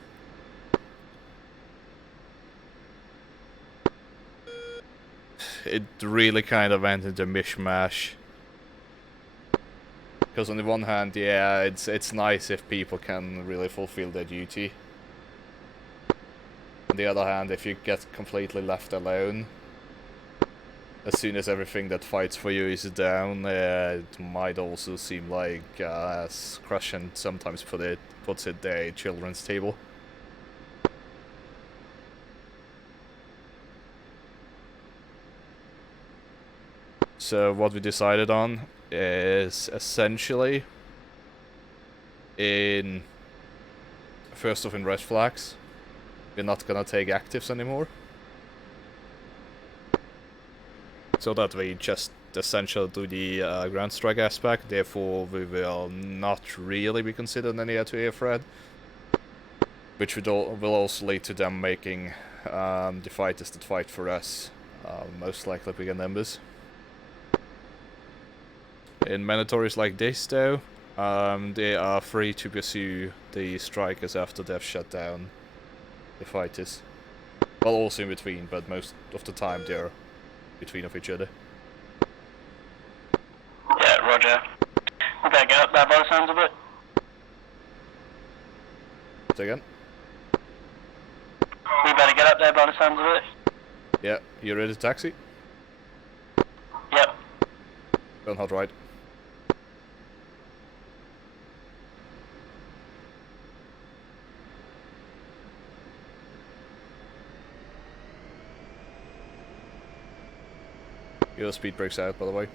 It really kind of went into a mishmash. Because on the one hand, yeah, it's nice if people can really fulfill their duty. On the other hand, if you get completely left alone, as soon as everything that fights for you is down, it might also seem like Crushant sometimes puts it their children's table. So what we decided on is essentially in first off in red flags. We're not gonna take actives anymore. So that we just essential to the ground strike aspect, therefore we will not really be considered any air-to-air threat, which will also lead to them making the fighters that fight for us most likely bigger numbers. In mandatories like this though, they are free to pursue the strikers after they've shut down the fighters. Well, also in between, but most of the time they're between of each other. Yeah, roger. We better get up there by the sounds of it. Say again? We better get up there by the sounds of it. Yeah, you ready to taxi? Yep. Don't hot right. Your speed breaks out, by the way.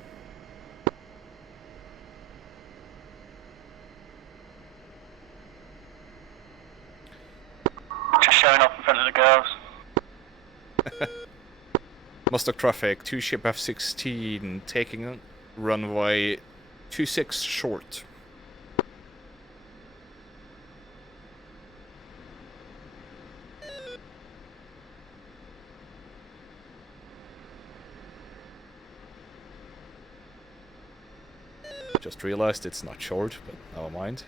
Just showing up in front of the girls. Mustang traffic, 2 ship F-16 taking runway 26 short. Just realized it's not short, but never mind.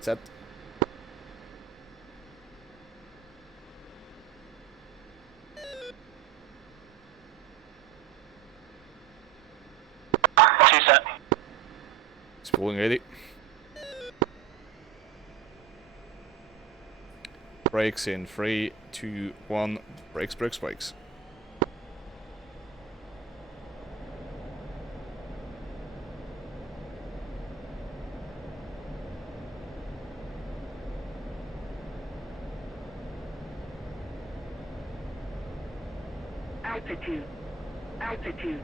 Set. Set. Spooling 80. Brakes in 3, 2, 1. Brakes, brakes, brakes. Altitude. Altitude.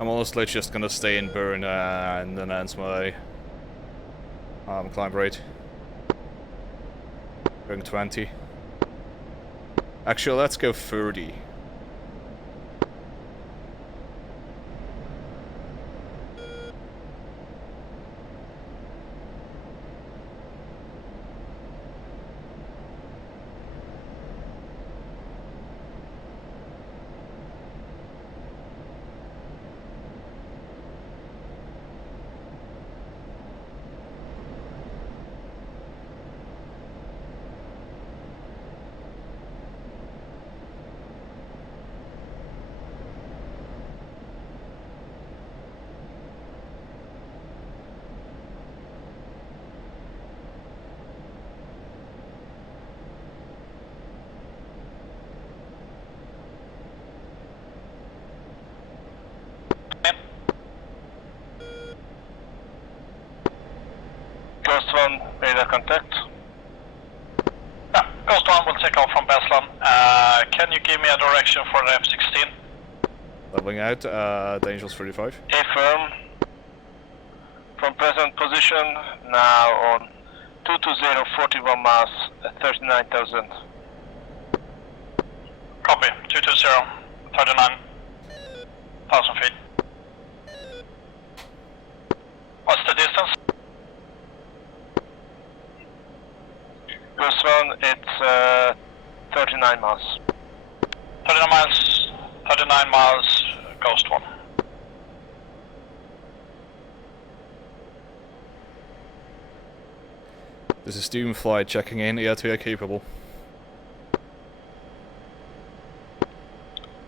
I'm honestly just gonna stay in burn and enhance my climb rate. Going 20. Actually, let's go 30. Ghost 1, radar contact. Yeah, Ghost 1 will take off from Beslan. Can you give me a direction for the F-16? Leveling out, Dangerous 35. Affirm. From present position, now on 220, 41 miles, 39,000. Copy, 220, 39,000 feet. What's the distance? Ghost 1, it's 39 miles. 39 miles, Ghost 1. This is Doomfly checking in, air-to-air capable.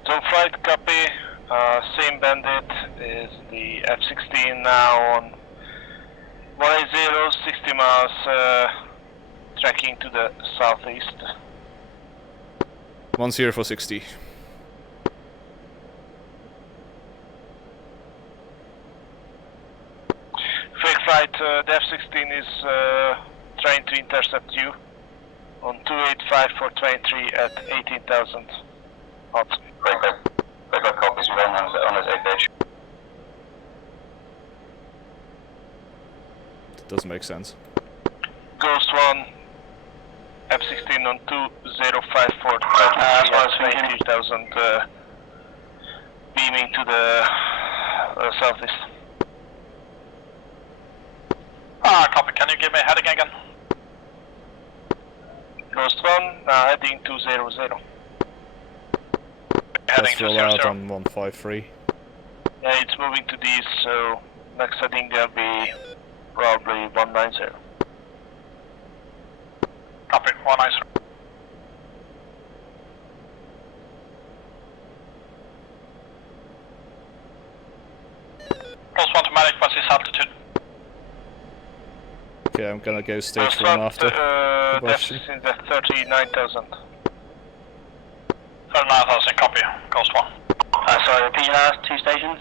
Doomflight, copy. Same bandit is the F-16 now on 180, 60 miles, tracking to the southeast. 10 for 60. Fake flight, the F-16 is trying to intercept you on 285 for 23 at 18,000 knots. Breaker copies, we're on his APH. That doesn't make sense. Ghost 1, F-16 on 2054 at 22,000, beaming to the southeast. Copy. Can you give me a heading again? Ghost 1, now heading 200. Heading Let's roll out 200. on 153. Yeah, it's moving to the east, so next heading there'll be probably 190. Copy. 190. Ghost 1 to medic, what's his altitude? Okay, I'm gonna go stage Ghost 1 1, after. the combustion. F-16 is at 39,000. 39,000, copy. Ghost 1. Sorry, repeat last 2 stations?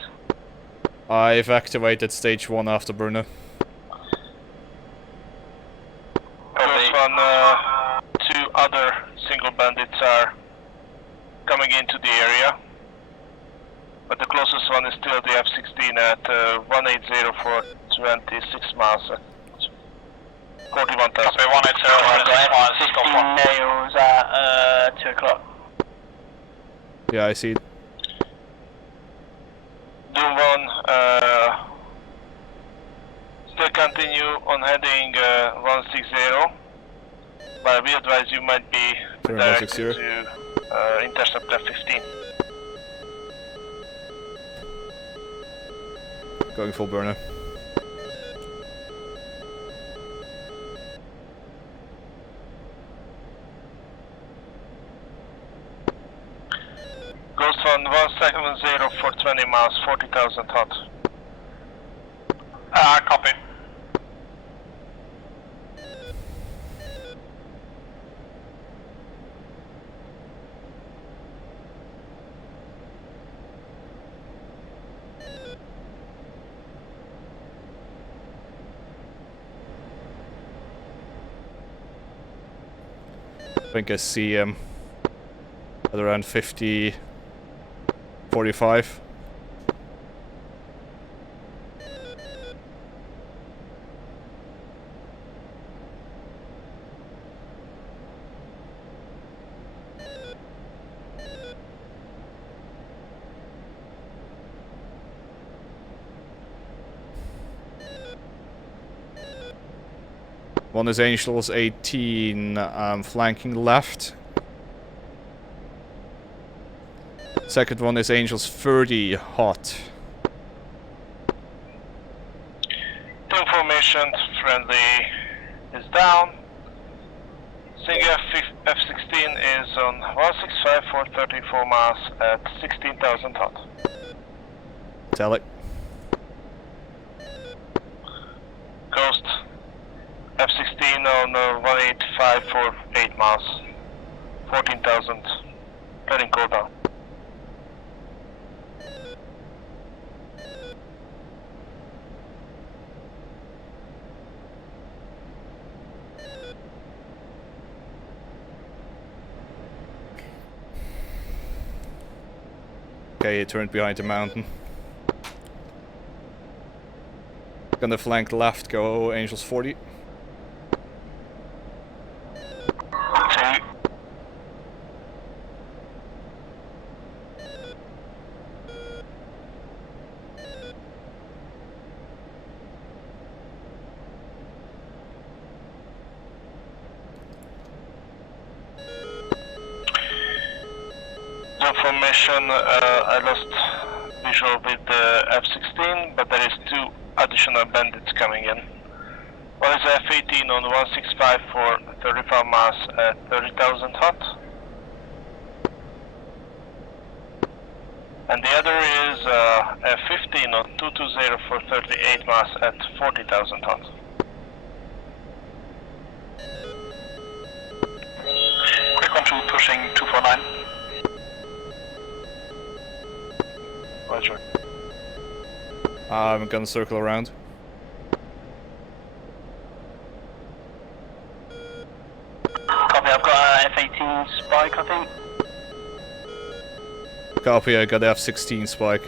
I've activated stage 1 after Bruno. Ghost 1, 2 other single bandits are coming into the area. But the closest one is still the F-16 at 180 for 26 miles at 41,000. Copy. 180, 16 nails at 2 o'clock. Yeah, I see. Doom 1, still continue on heading 160, but we advise you might be Turn directed 160. to intercept F-15. Going full burner. Ghost 1, 170 for 20 miles, 40,000 hot. Copy. I think I see him at around 50, 45. One is Angels 18, flanking left. Second one is Angels 30, hot. Information, friendly is down. Single F-16 is on 165 for 34 miles at 16,000 hot. Tell it. Ghost F-16 on 185 for 8 miles, 14,000, letting go down. Okay, it turned behind the mountain. Gonna flank left, go Angels 40. Information, I lost visual with the F-16, but there is 2 additional bandits coming in. One is F-18 on 165 for 35 miles at 30,000 hot. And the other is F-15 on 220 for 38 miles at 40,000 hot. Quick 1-2 pushing 249. Roger. I'm gonna circle around. Copy, I've got a F-18 spike, I think. Copy, I got F-16 spike.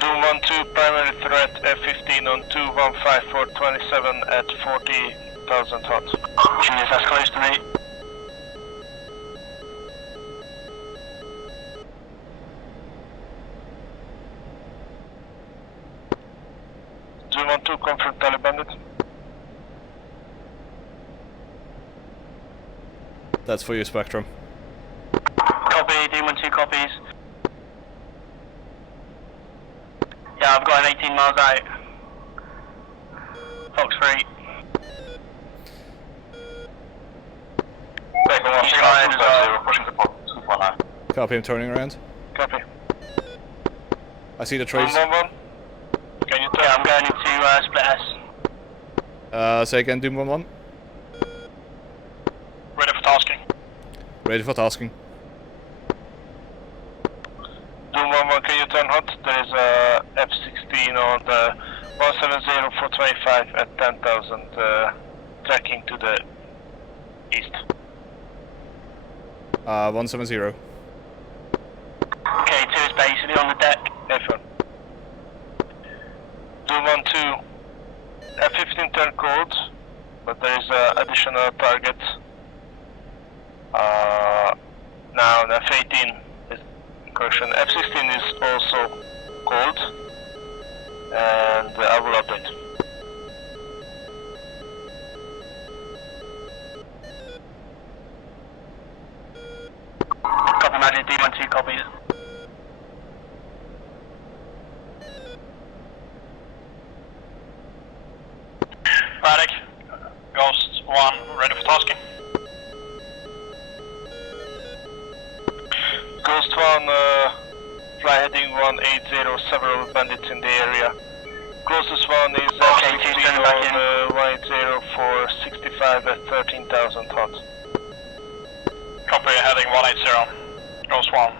Doom 1-2, primary threat, F-15 on 215427 at 40,000 hot. Genius, that's close to me. Doom 1-2, confirm Taliban. That's for you, Spectrum. Copy, Doom 1-2 copies. Yeah, I've got an 18 miles out. Fox 3. Copy, I'm turning around. Copy. I see the trace. 111. Can you turn? Yeah, I'm going into split S. Say again, Doom 1-1. Ready for tasking. Ready for tasking. Doom 1-1, can you turn hot? There is a F-16 on the 170425 at 10,000, tracking to the east. 170. Okay, 2 is basically on the deck. F1. Doom 1-2, F-15 turn code, but there is an additional target. Now the F-18 is incursion. F-16 is also called, and I will update. Copy, Magic D12 copies. Paddock, Ghost 1, ready for tasking. Ghost 1, fly heading 180, several bandits in the area. Closest one is F-16 on 180 at 13,000 hot. Copy, heading 180, Ghost 1.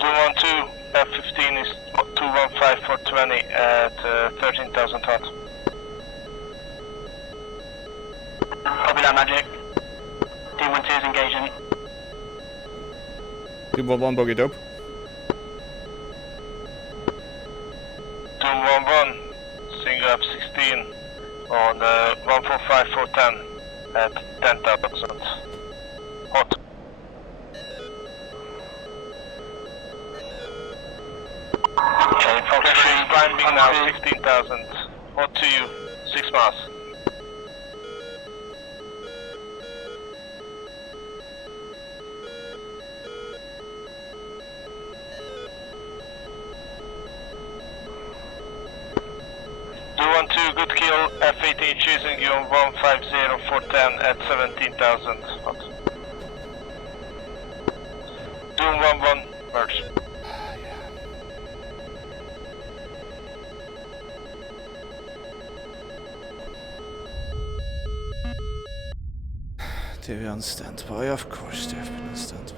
Doom 1-2, F-15 is 215420 at 13,000 hot. Copy that, Magic. Doom 1-2 is engaging. Doom 1-1, bogey dope. Doom 1-1, single F-16 on 145410 at 10,000 hot. Okay, Fox 3 climbing now 16,000. Hot to you, 6 miles. Do 1-2, good kill, F-18 chasing you on 150410 at 17,000 hot. Doom 1-1, merge. TV on standby, of course they've been on standby.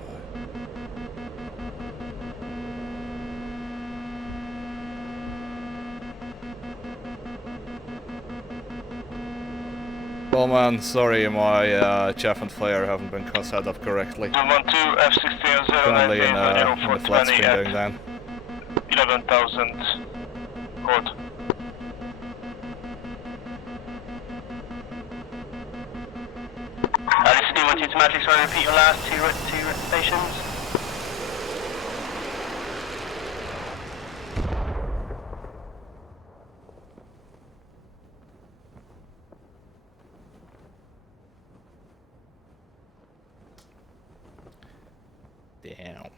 Well man, sorry my chaff and flare haven't been set up correctly. Doom 1-2, F-16 Currently in the flat screen going down. 11,000 code. This is D12 to Magic, sorry, repeat your last two stations. Damn.